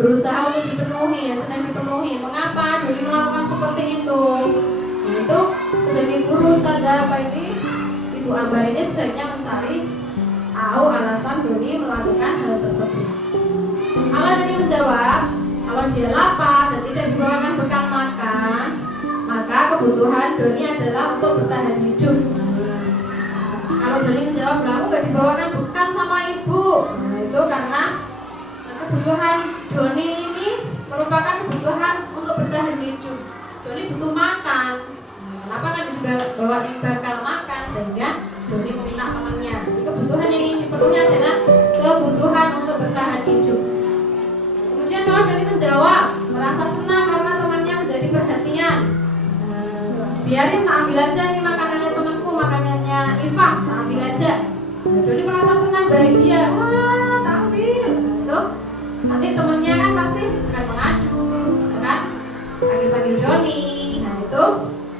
berusaha untuk dipenuhi, yang sedang dipenuhi. Mengapa Doni melakukan seperti itu? Nah, itu sebagai guru ustazah apa ini, Ibu Ambar ini sebaiknya mencari tahu alasan Doni melakukan hal tersebut. Kalau Doni menjawab, kalau dia lapar dan tidak dibawakan bekal makan, maka kebutuhan Doni adalah untuk bertahan hidup. Kalau Doni menjawab, aku gak dibawakan bekal sama ibu, nah, itu karena kebutuhan Doni ini merupakan kebutuhan untuk bertahan hidup. Doni butuh makan. Kenapa kan dibawakan bekal makan? Sehingga Doni meminta temannya. Jadi kebutuhan yang ingin dipenuhi adalah kebutuhan untuk bertahan hidup. Kemudian kalau Doni menjawab, merasa senang karena temannya menjadi perhatian. Biarin tak ambil aja nih makanannya temanku, makanannya Ifah, tak ambil aja. Doni merasa senang, bahagia, wah tak ambil. Tuh, nanti temannya kan pasti akan mengadu, kan? Panggil Doni. Nah itu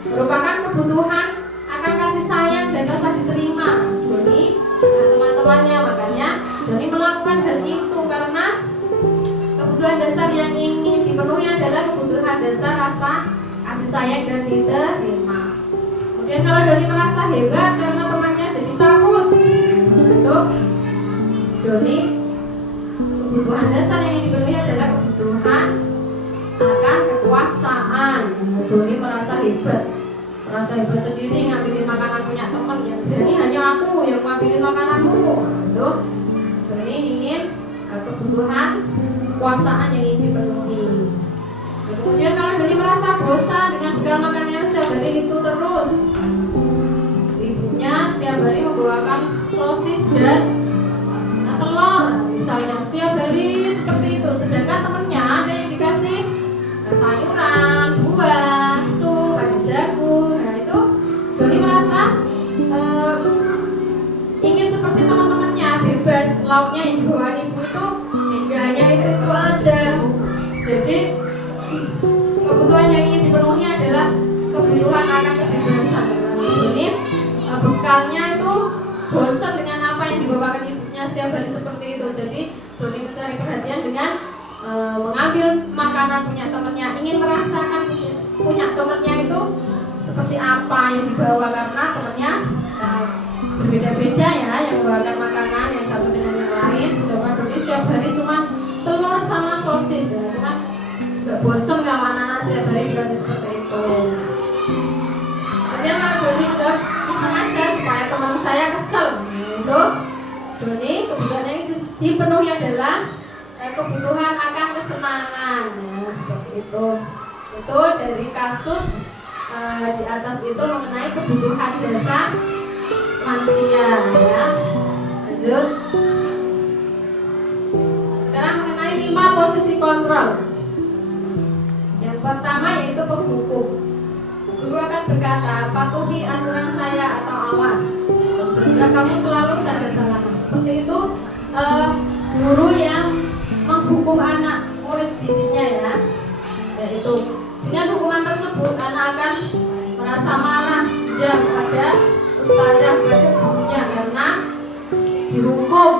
merupakan kebutuhan akan kasih sayang dan rasa diterima Doni dan teman-temannya. Makanya Doni melakukan hal itu karena kebutuhan dasar yang ingin dipenuhi adalah kebutuhan dasar rasa kasih sayang dan diterima. Kemudian kalau Doni merasa hebat karena temannya jadi takut, itu Doni kebutuhan dasar yang ingin dipenuhi adalah kebutuhan akan kekuasaan. Doni merasa hebat sendiri, ngambilin makanan punya teman, yang berani hanya aku yang ngambilin makananmu. Itu Doni ingin kebutuhan kekuasaan yang ingin dipenuhi. Kemudian kalau Doni merasa bosan dengan bekal makanannya setiap hari itu terus, ibunya setiap hari membawakan sosis dan telur misalnya setiap hari seperti itu, sedangkan temennya ada yang dikasih sayuran, buah, sup, ada jagung. Nah itu Doni merasa ingin seperti teman-temannya, bebas, lauknya yang dibawa ibu itu nggak hanya itu aja. Jadi kebutuhan yang ingin dipenuhi adalah kebutuhan akan kebebasan. Doni bekalnya itu bosan dengan apa yang dibawakan ibunya setiap hari seperti itu. Jadi Doni mencari perhatian dengan mengambil makanan punya temannya, ingin merasakan punya temannya itu seperti apa yang dibawa, karena temannya berbeda-beda ya yang membawakan makanan yang satu dengan yang lain. Sedangkan Doni setiap hari cuma telur sama sosis ya, karena juga bosan kalau anak-anak setiap hari juga seperti itu. Kemudian kalau Doni juga iseng aja supaya teman saya kesel, itu Doni kebutuhannya itu dipenuhi adalah kebutuhan akan kesenangan ya, seperti itu. Itu dari kasus di atas itu mengenai kebutuhan dasar manusia ya. Lanjut. Sekarang mengenai 5 posisi kontrol. Yang pertama yaitu penghukum. Guru akan berkata, patuhi aturan saya atau awas, sehingga kamu selalu saja salah. Seperti itu guru yang menghukum anak murid didiknya ya, yaitu dengan hukuman tersebut anak akan merasa marah dan kepada ustazah, kepada gurunya karena dihukum,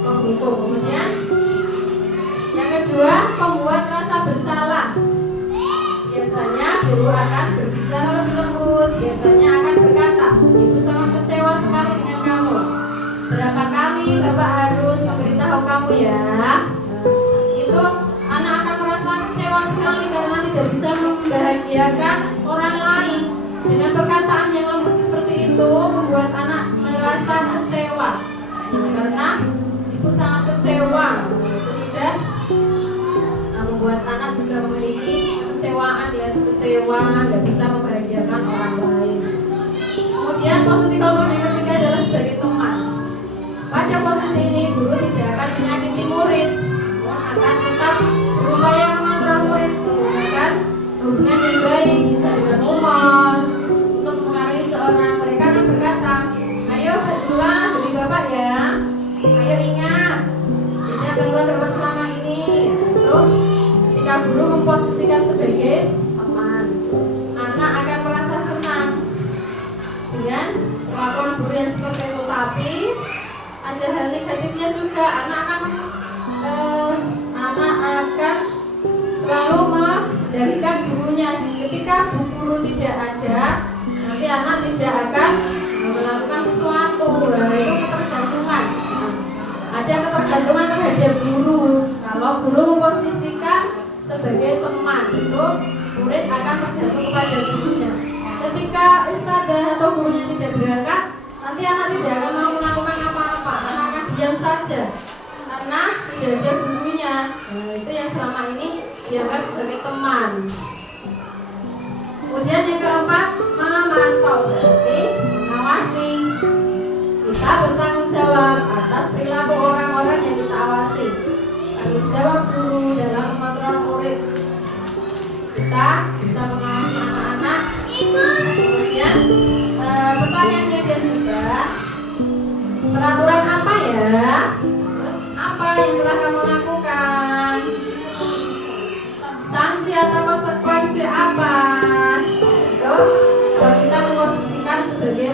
menghukum. Kemudian yang kedua, membuat rasa bersalah. Biasanya guru akan berbicara lebih lembut, biasanya akan berkata, ibu sangat kecewa sekali dengan kamu. Berapa kali bapak harus memberitahu kamu ya? Itu anak akan merasa kecewa sekali karena tidak bisa membahagiakan orang lain. Dengan perkataan yang lembut seperti itu membuat anak merasa kecewa karena ibu sangat kecewa. Itu sudah membuat anak juga memiliki kekecewaan, dia kecewa, nggak bisa membahagiakan orang lain. Kemudian posisi kontrol yang ketiga adalah sebagai teman. Pada posisi ini guru tidak akan menyakiti murid, akan tetap berupaya mengontrol murid menggunakan hubungan yang baik, bisa dengan humor. Untuk mengaruhi seorang, mereka akan berkata, ayo bantulah dari bapak ya, ayo ingat tidak bantuan bapak selama ini. Itu ketika guru memposisikan sebagai teman, anak akan merasa senang dengan perlakuan guru yang seperti itu. Tapi ada hal negatifnya juga, anak akan selalu mendalikan gurunya. Ketika bu guru tidak ada, nanti anak tidak akan melakukan sesuatu. Nah, itu ketergantungan. Ada ketergantungan terhadap guru. Kalau guru memposisikan sebagai teman, itu murid akan tergantung kepada gurunya. Ketika ustazah atau gurunya tidak berangkat, nanti anak tidak akan mau melakukan apa-apa, anak akan diam saja karena tidak ada gurunya. Nah, itu yang selama ini dianggap sebagai teman. Kemudian yang keempat, memantau, berarti mengawasi. Kita bertanggung jawab atas perilaku orang-orang yang kita awasi. Tanggung jawab guru dalam mengontrol murid. Kita bisa mengawasi anak-anak. Kemudian pertanyaannya dia juga, peraturan apa ya? Terus apa yang telah kamu lakukan? Sanksi atau konsekuensi apa? Itu kalau kita memposisikan sebagai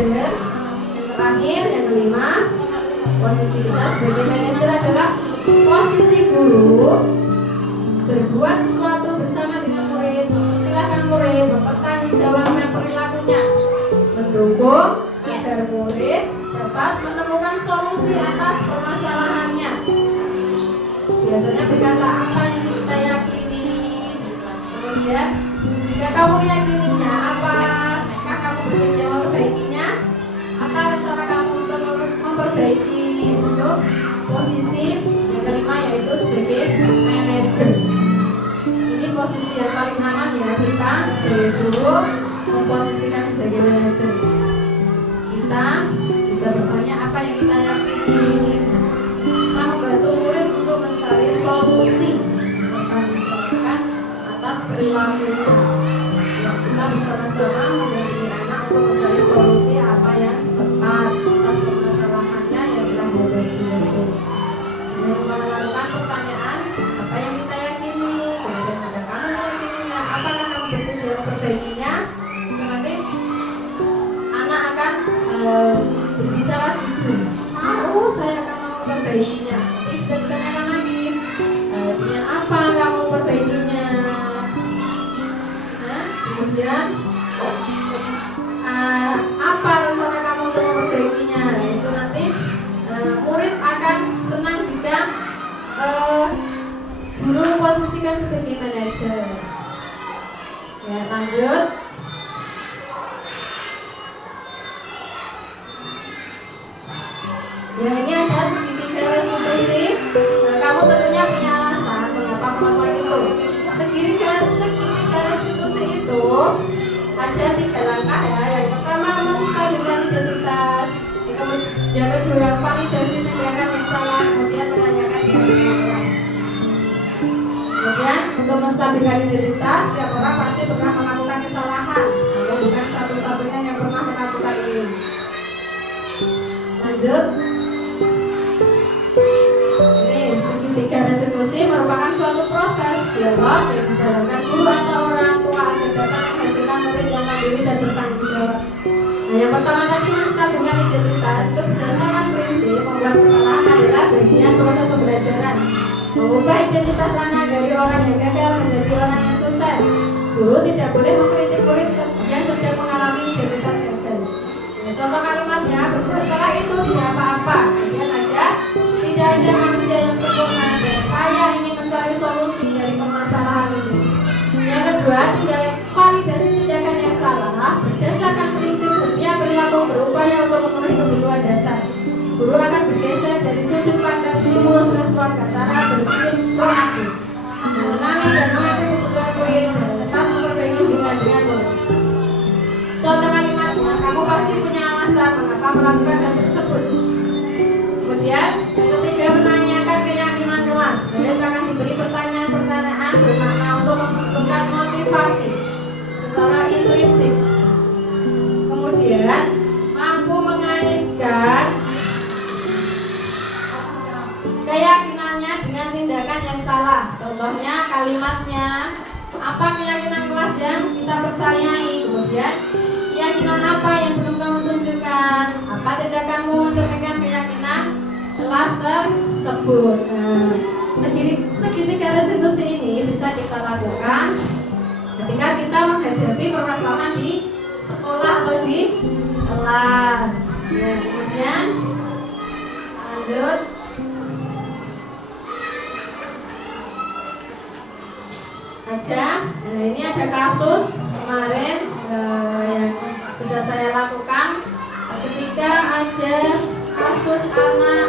manajer. Yang terakhir, yang kelima, posisi kita sebagai manajer adalah posisi guru. Berbuat sesuatu bersama dengan murid. Silakan murid mempertanggungjawabkan perilakunya, mendukung agar murid dapat menemukan solusi atas permasalahannya. Biasanya berkata apa yang kita yakini. Kemudian jika kamu meyakininya, apakah kamu bersedia memperbaikinya? Apa rencana kamu untuk memperbaiki untuk posisi yang kelima, yaitu sebagai manajer. Ini posisi yang paling aman ya, kita sebagai guru memposisikan sebagai manajer. Kita bisa bertanya apa yang kita yakini. Kita membantu murid untuk mencari solusi misalkan atas perilakunya. Kita bersama-sama membantu anak untuk mencari solusi apa yang tepat atas permasalahannya yang telah dihadapi. Dengan melakukan pertanyaan apa yang kita yakini, kemudian jika kamu meyakininya, apakah kamu bersedia memperbaikinya? Nanti anak akan berbicara jujur. Saya akan memperbaikinya. Nanti bisa ditanyakan lagi, dengan apa kamu memperbaikinya? Kemudian apa rencana kamu untuk memperbaikinya? Itu nanti murid akan senang jika guru posisikan sebagai manajer. Ya, lanjut. Ya, ini ada segitiga restitusi. Nah, kamu tentunya punya alasan mengapa melakukan itu. Segitiga restitusi itu ada 3 langkah ya. Yang pertama, menstabilkan identitas. Yang kedua, validasi tindakan yang salah. Kemudian menanyakan yang salah. Kemudian untuk menstabilkan identitas, setiap orang pasti pernah melakukan kesalahan. Namun bukan satu-satunya yang pernah melakukan ini. Lanjut. Segitiga restitusi merupakan suatu proses dialog yang dijalankan guru atau orang tua agar dapat menghasilkan murid yang mandiri dan bertanggung jawab. Nah, yang pertama tadi menstabilkan identitas itu berdasarkan prinsip membuat kesalahan adalah bagian proses pembelajaran. Mengubah identitas anak dari orang yang gagal menjadi orang yang sukses. Guru tidak boleh mengkritik murid yang sedang mengalami identitas gagal. Nah, contoh kalimatnya, berbuat salah itu tidak apa-apa. Kemudian aja, tidak ada manusia yang sempurna dan saya ingin mencari solusi dari permasalahan ini. Yang kedua, validasi tindakan yang salah berdasarkan prinsip setiap perilaku berupaya untuk memenuhi kebutuhan dasar. Guru akan bergeser dari sudut pandang stimulus respon ke cara berpikir proaktif, mengenali dan mengatur kebutuhan murid dan tetap memperbaiki hubungan dengan murid. Contoh kalimatnya, kamu pasti punya alasan mengapa melakukan hal tersebut. Kemudian, yang ketiga, menanyakan keyakinan kelas. Murid akan diberi pertanyaan-pertanyaan bermakna untuk memunculkan motivasi secara intrinsik. Kemudian, mampu mengaitkan keyakinannya dengan tindakan yang salah. Contohnya kalimatnya, apa keyakinan kelas yang kita percayai? Kemudian, keyakinan apa yang belum kamu tunjukkan? Apa tindakanmu mencerminkan keyakinan kelas tersebut? Nah, segitiga restitusi ini bisa kita lakukan ketika kita menghadapi permasalahan di sekolah atau di kelas. Ya, kemudian lanjut. Nah, ini ada kasus kemarin yang sudah saya lakukan ketika ada kasus anak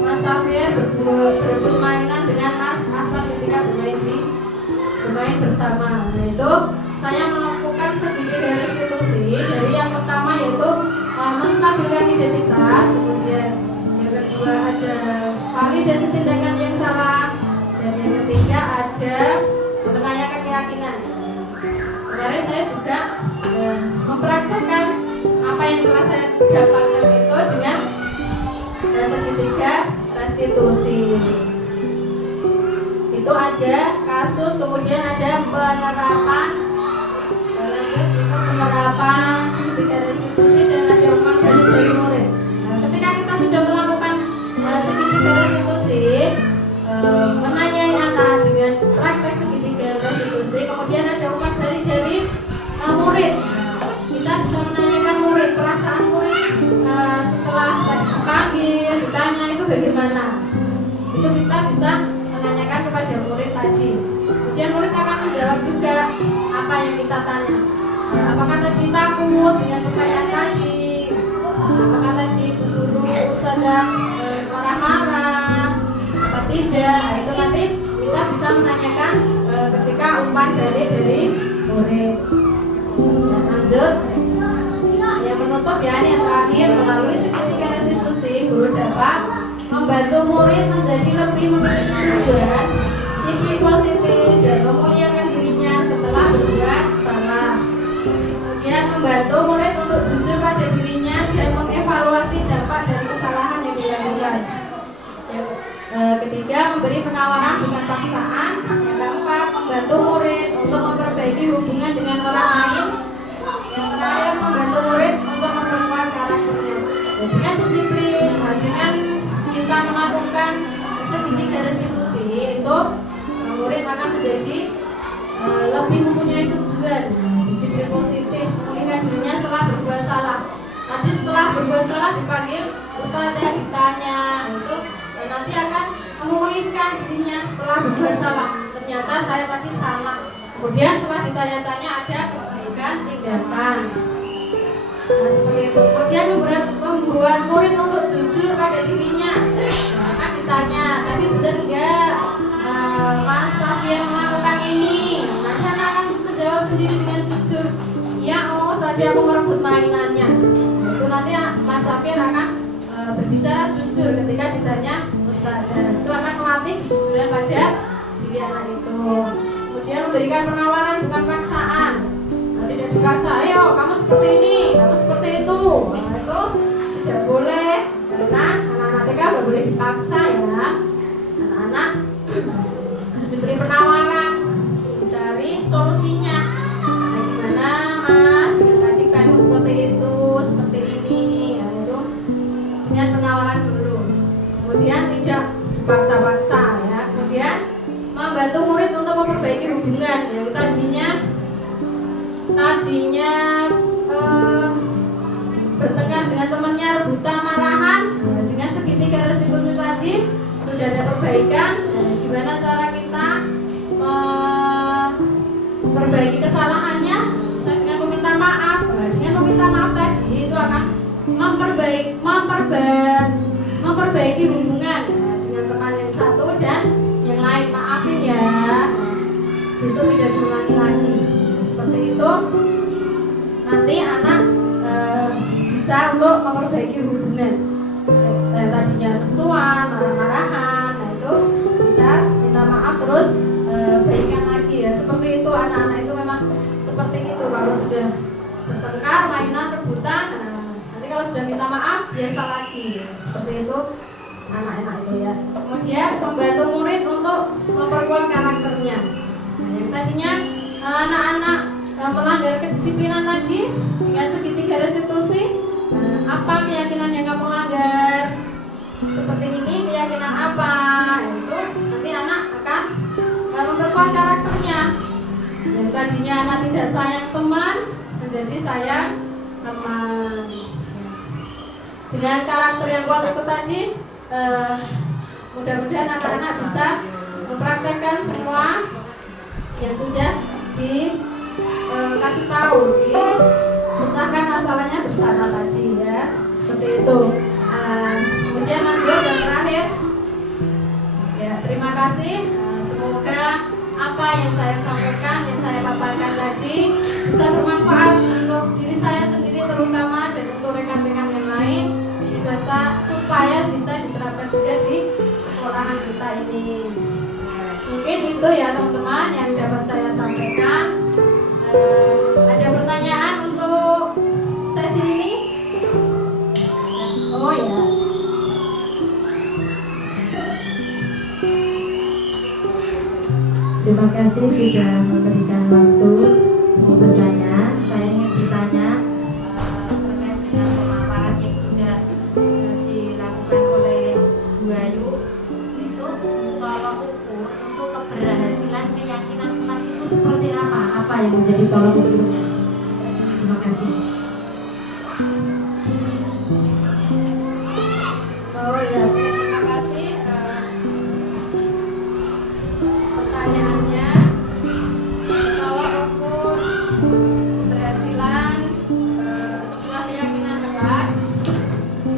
Mas Safir berebut mainan dengan Mas Asaf ketika bermain bersama. Nah, itu saya melakukan segitiga restitusi. Dari yang pertama yaitu menstabilkan identitas, kemudian yang kedua ada validasi tindakan yang salah, dan yang ketiga ada menanyakan keyakinan. Kemarin saya juga mempraktekkan apa yang telah saya dapatkan itu dengan segitiga restitusi. Itu aja kasus, kemudian ada penerapan segitiga praktek segitiga restitusi. Kemudian ada umat dari murid. Kita bisa menanyakan murid, perasaan murid setelah dipanggil, ditanya itu bagaimana. Itu kita bisa menanyakan kepada murid tadi. Kemudian murid akan menjawab juga apa yang kita tanya. Apakah tadi takut dengan pertanyaan tadi? Apakah tadi bu guru sedang marah-marah atau tidak? Nah, itu nanti kita bisa menanyakan ketika umpan balik dari murid. Dan lanjut, yang menutup ya, ini yang terakhir, melalui segitiga restitusi guru dapat membantu murid menjadi lebih memiliki tujuan, sifat positif dan memuliakan dirinya setelah berbuat salah. Kemudian membantu murid untuk jujur pada dirinya dan mengevaluasi dampak dari kesalahan yang dilakukan. Yang ketiga, memberi penawaran bukan paksaan. Yang keempat, membantu murid untuk memperbaiki hubungan dengan orang lain. Yang terakhir, membantu murid untuk memperkuat karakternya. Dan dengan disiplin, dengan kita melakukan segitiga restitusi itu, murid akan menjadi lebih mempunyai tujuan, disiplin positif, memulihkan dirinya setelah berbuat salah. Nanti setelah berbuat salah dipanggil ustaz yang ditanya itu, nanti akan memulihkan dirinya setelah berbuat salah. Ternyata saya tadi salah. Kemudian setelah ditanya-tanya ada perbaikan tindakan. Nah, seperti itu. Kemudian membuat murid untuk jujur pada dirinya. Nah, kan ditanya, tadi benar enggak Mas Safian melakukan ini? Nanti anak akan menjawab sendiri dengan jujur. Ya, tadi aku merebut mainannya. Nah, itu nanti Mas Safian akan berbicara jujur ketika ditanya ustazah. Itu akan melatih kejujuran pada diri anak itu. Kemudian memberikan penawaran bukan paksaan. Tidak dipaksa, ayo kamu seperti ini, kamu seperti itu. Nah, itu tidak boleh, karena anak-anak TK nggak boleh dipaksa ya. Anak-anak harus diberi penawaran, dicari solusinya. Nah, gimana mas, dengan tadi kamu seperti itu, seperti ini, ya itu. Kemudian penawaran dulu. Kemudian tidak dipaksa-paksa ya. Kemudian membantu murid untuk memperbaiki hubungan. Yang tadinya bertengkar dengan temannya, rebutan, marahan. Dengan segitiga restitusi tadi sudah ada perbaikan. Gimana cara kita memperbaiki kesalahannya? Bisa dengan meminta maaf. Dengan meminta maaf tadi itu akan memperbaiki hubungan dengan teman yang satu dan yang lain. Maafin ya, besok tidak diulangi lagi. Seperti itu nanti anak bisa untuk memperbaiki hubungan. Tadinya kesuan, marah-marahan, nah itu bisa minta maaf terus baikan lagi ya. Seperti itu anak-anak itu memang seperti itu. Kalau sudah bertengkar, mainan, rebutan, nanti kalau sudah minta maaf biasa lagi ya. Seperti itu anak-anak itu ya. Kemudian membantu murid untuk memperkuat karakternya. Nah, yang tadinya anak-anak melanggar kedisiplinan tadi dengan segitiga restitusi. Apa keyakinan yang kamu langgar? Seperti ini keyakinan apa? Itu nanti anak akan memperkuat karakternya. Yang tadinya anak tidak sayang teman menjadi sayang teman. Dengan karakter yang kuat itu tadi, mudah-mudahan anak-anak bisa mempraktekkan semua yang sudah dikasih tahu, dipecahkan masalahnya bersama tadi ya, seperti itu. Kemudian lanjut dan terakhir ya, terima kasih. Semoga apa yang saya sampaikan, yang saya paparkan tadi bisa bermanfaat untuk diri saya sendiri terutama dan untuk rekan-rekan yang lain, supaya bisa diterapkan juga di sekolahan kita ini. Mungkin itu ya teman-teman yang dapat saya sampaikan. Ada pertanyaan untuk sesi ini? Oh ya. Terima kasih sudah memberikan waktu untuk bertanya. Saya ingin bertanya terkait dengan pemaparan yang sudah dilakukan oleh Bu Ayu. Itu kalau ukur untuk keberhasilan seperti apa? Apa yang menjadi tolak ukurnya? Terima kasih. Oh ya, oke, terima kasih. Pertanyaannya, tolak ukur keberhasilan sebuah keyakinan keras,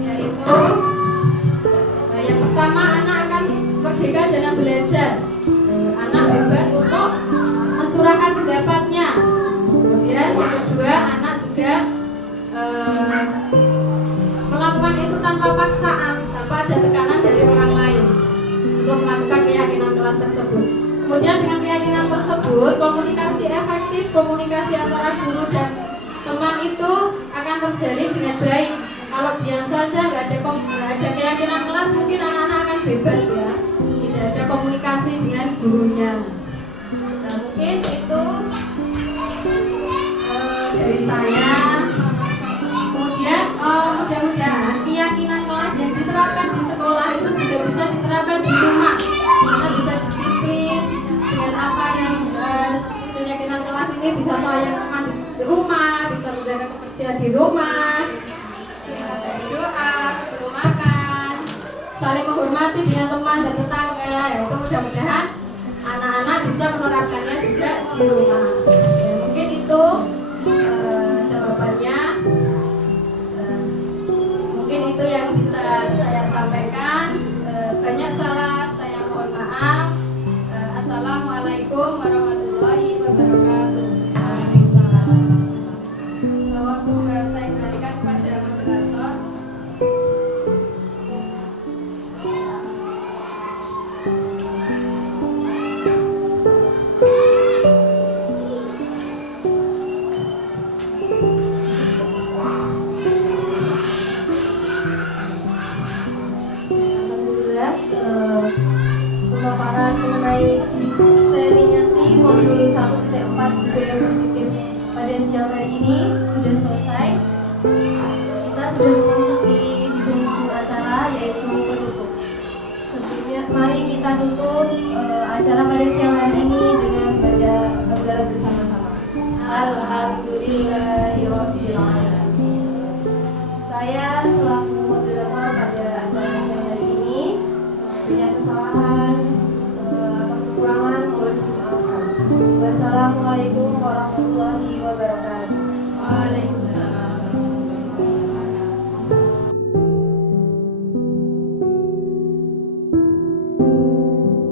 yaitu yang pertama, anak akan merdeka dalam belajar. Anak bebas untuk mencurahkan pendapatnya. Kemudian yang kedua, anak juga melakukan itu tanpa paksaan, tanpa ada tekanan dari orang lain untuk melakukan keyakinan kelas tersebut. Kemudian dengan keyakinan tersebut, komunikasi efektif, komunikasi antara guru dan teman itu akan terjalin dengan baik. Kalau diam saja, nggak ada keyakinan kelas, mungkin anak-anak akan bebas ya, tidak ada komunikasi dengan gurunya. Nah, mungkin itu dari saya. Kemudian mudah-mudahan keyakinan kelas yang diterapkan di sekolah itu juga bisa diterapkan di rumah, karena bisa disiplin dengan apa yang keyakinan kelas ini bisa melayani di rumah, bisa menjaga kebersihan di rumah, doa sebelum makan, saling menghormati dengan teman dan tetangga. Itu mudah-mudahan anak-anak bisa menerapkannya juga di rumah. Ya, mungkin itu jawabannya. Mungkin itu yang bisa saya sampaikan. Banyak salah, saya mohon maaf. Assalamualaikum warahmatullahi wabarakatuh. Waalaikumsalam. Waktu saya kembalikan kepada moderator. Alhamdulillah, pemaparan mengenai diseminasi modul 1.4 budaya positif pada siang hari ini sudah selesai. Kita sudah memasuki di penghujung acara, yaitu penutup. Sebelumnya, mari kita tutup acara pada siang hari ini dengan baca hafalan bersama-sama. Alhamdulillahirabbil alamin. Saya selaku moderator pada acara siang hari ini, punya kesalahan atau kekurangan mohon dimaafkan. Wassalamualaikum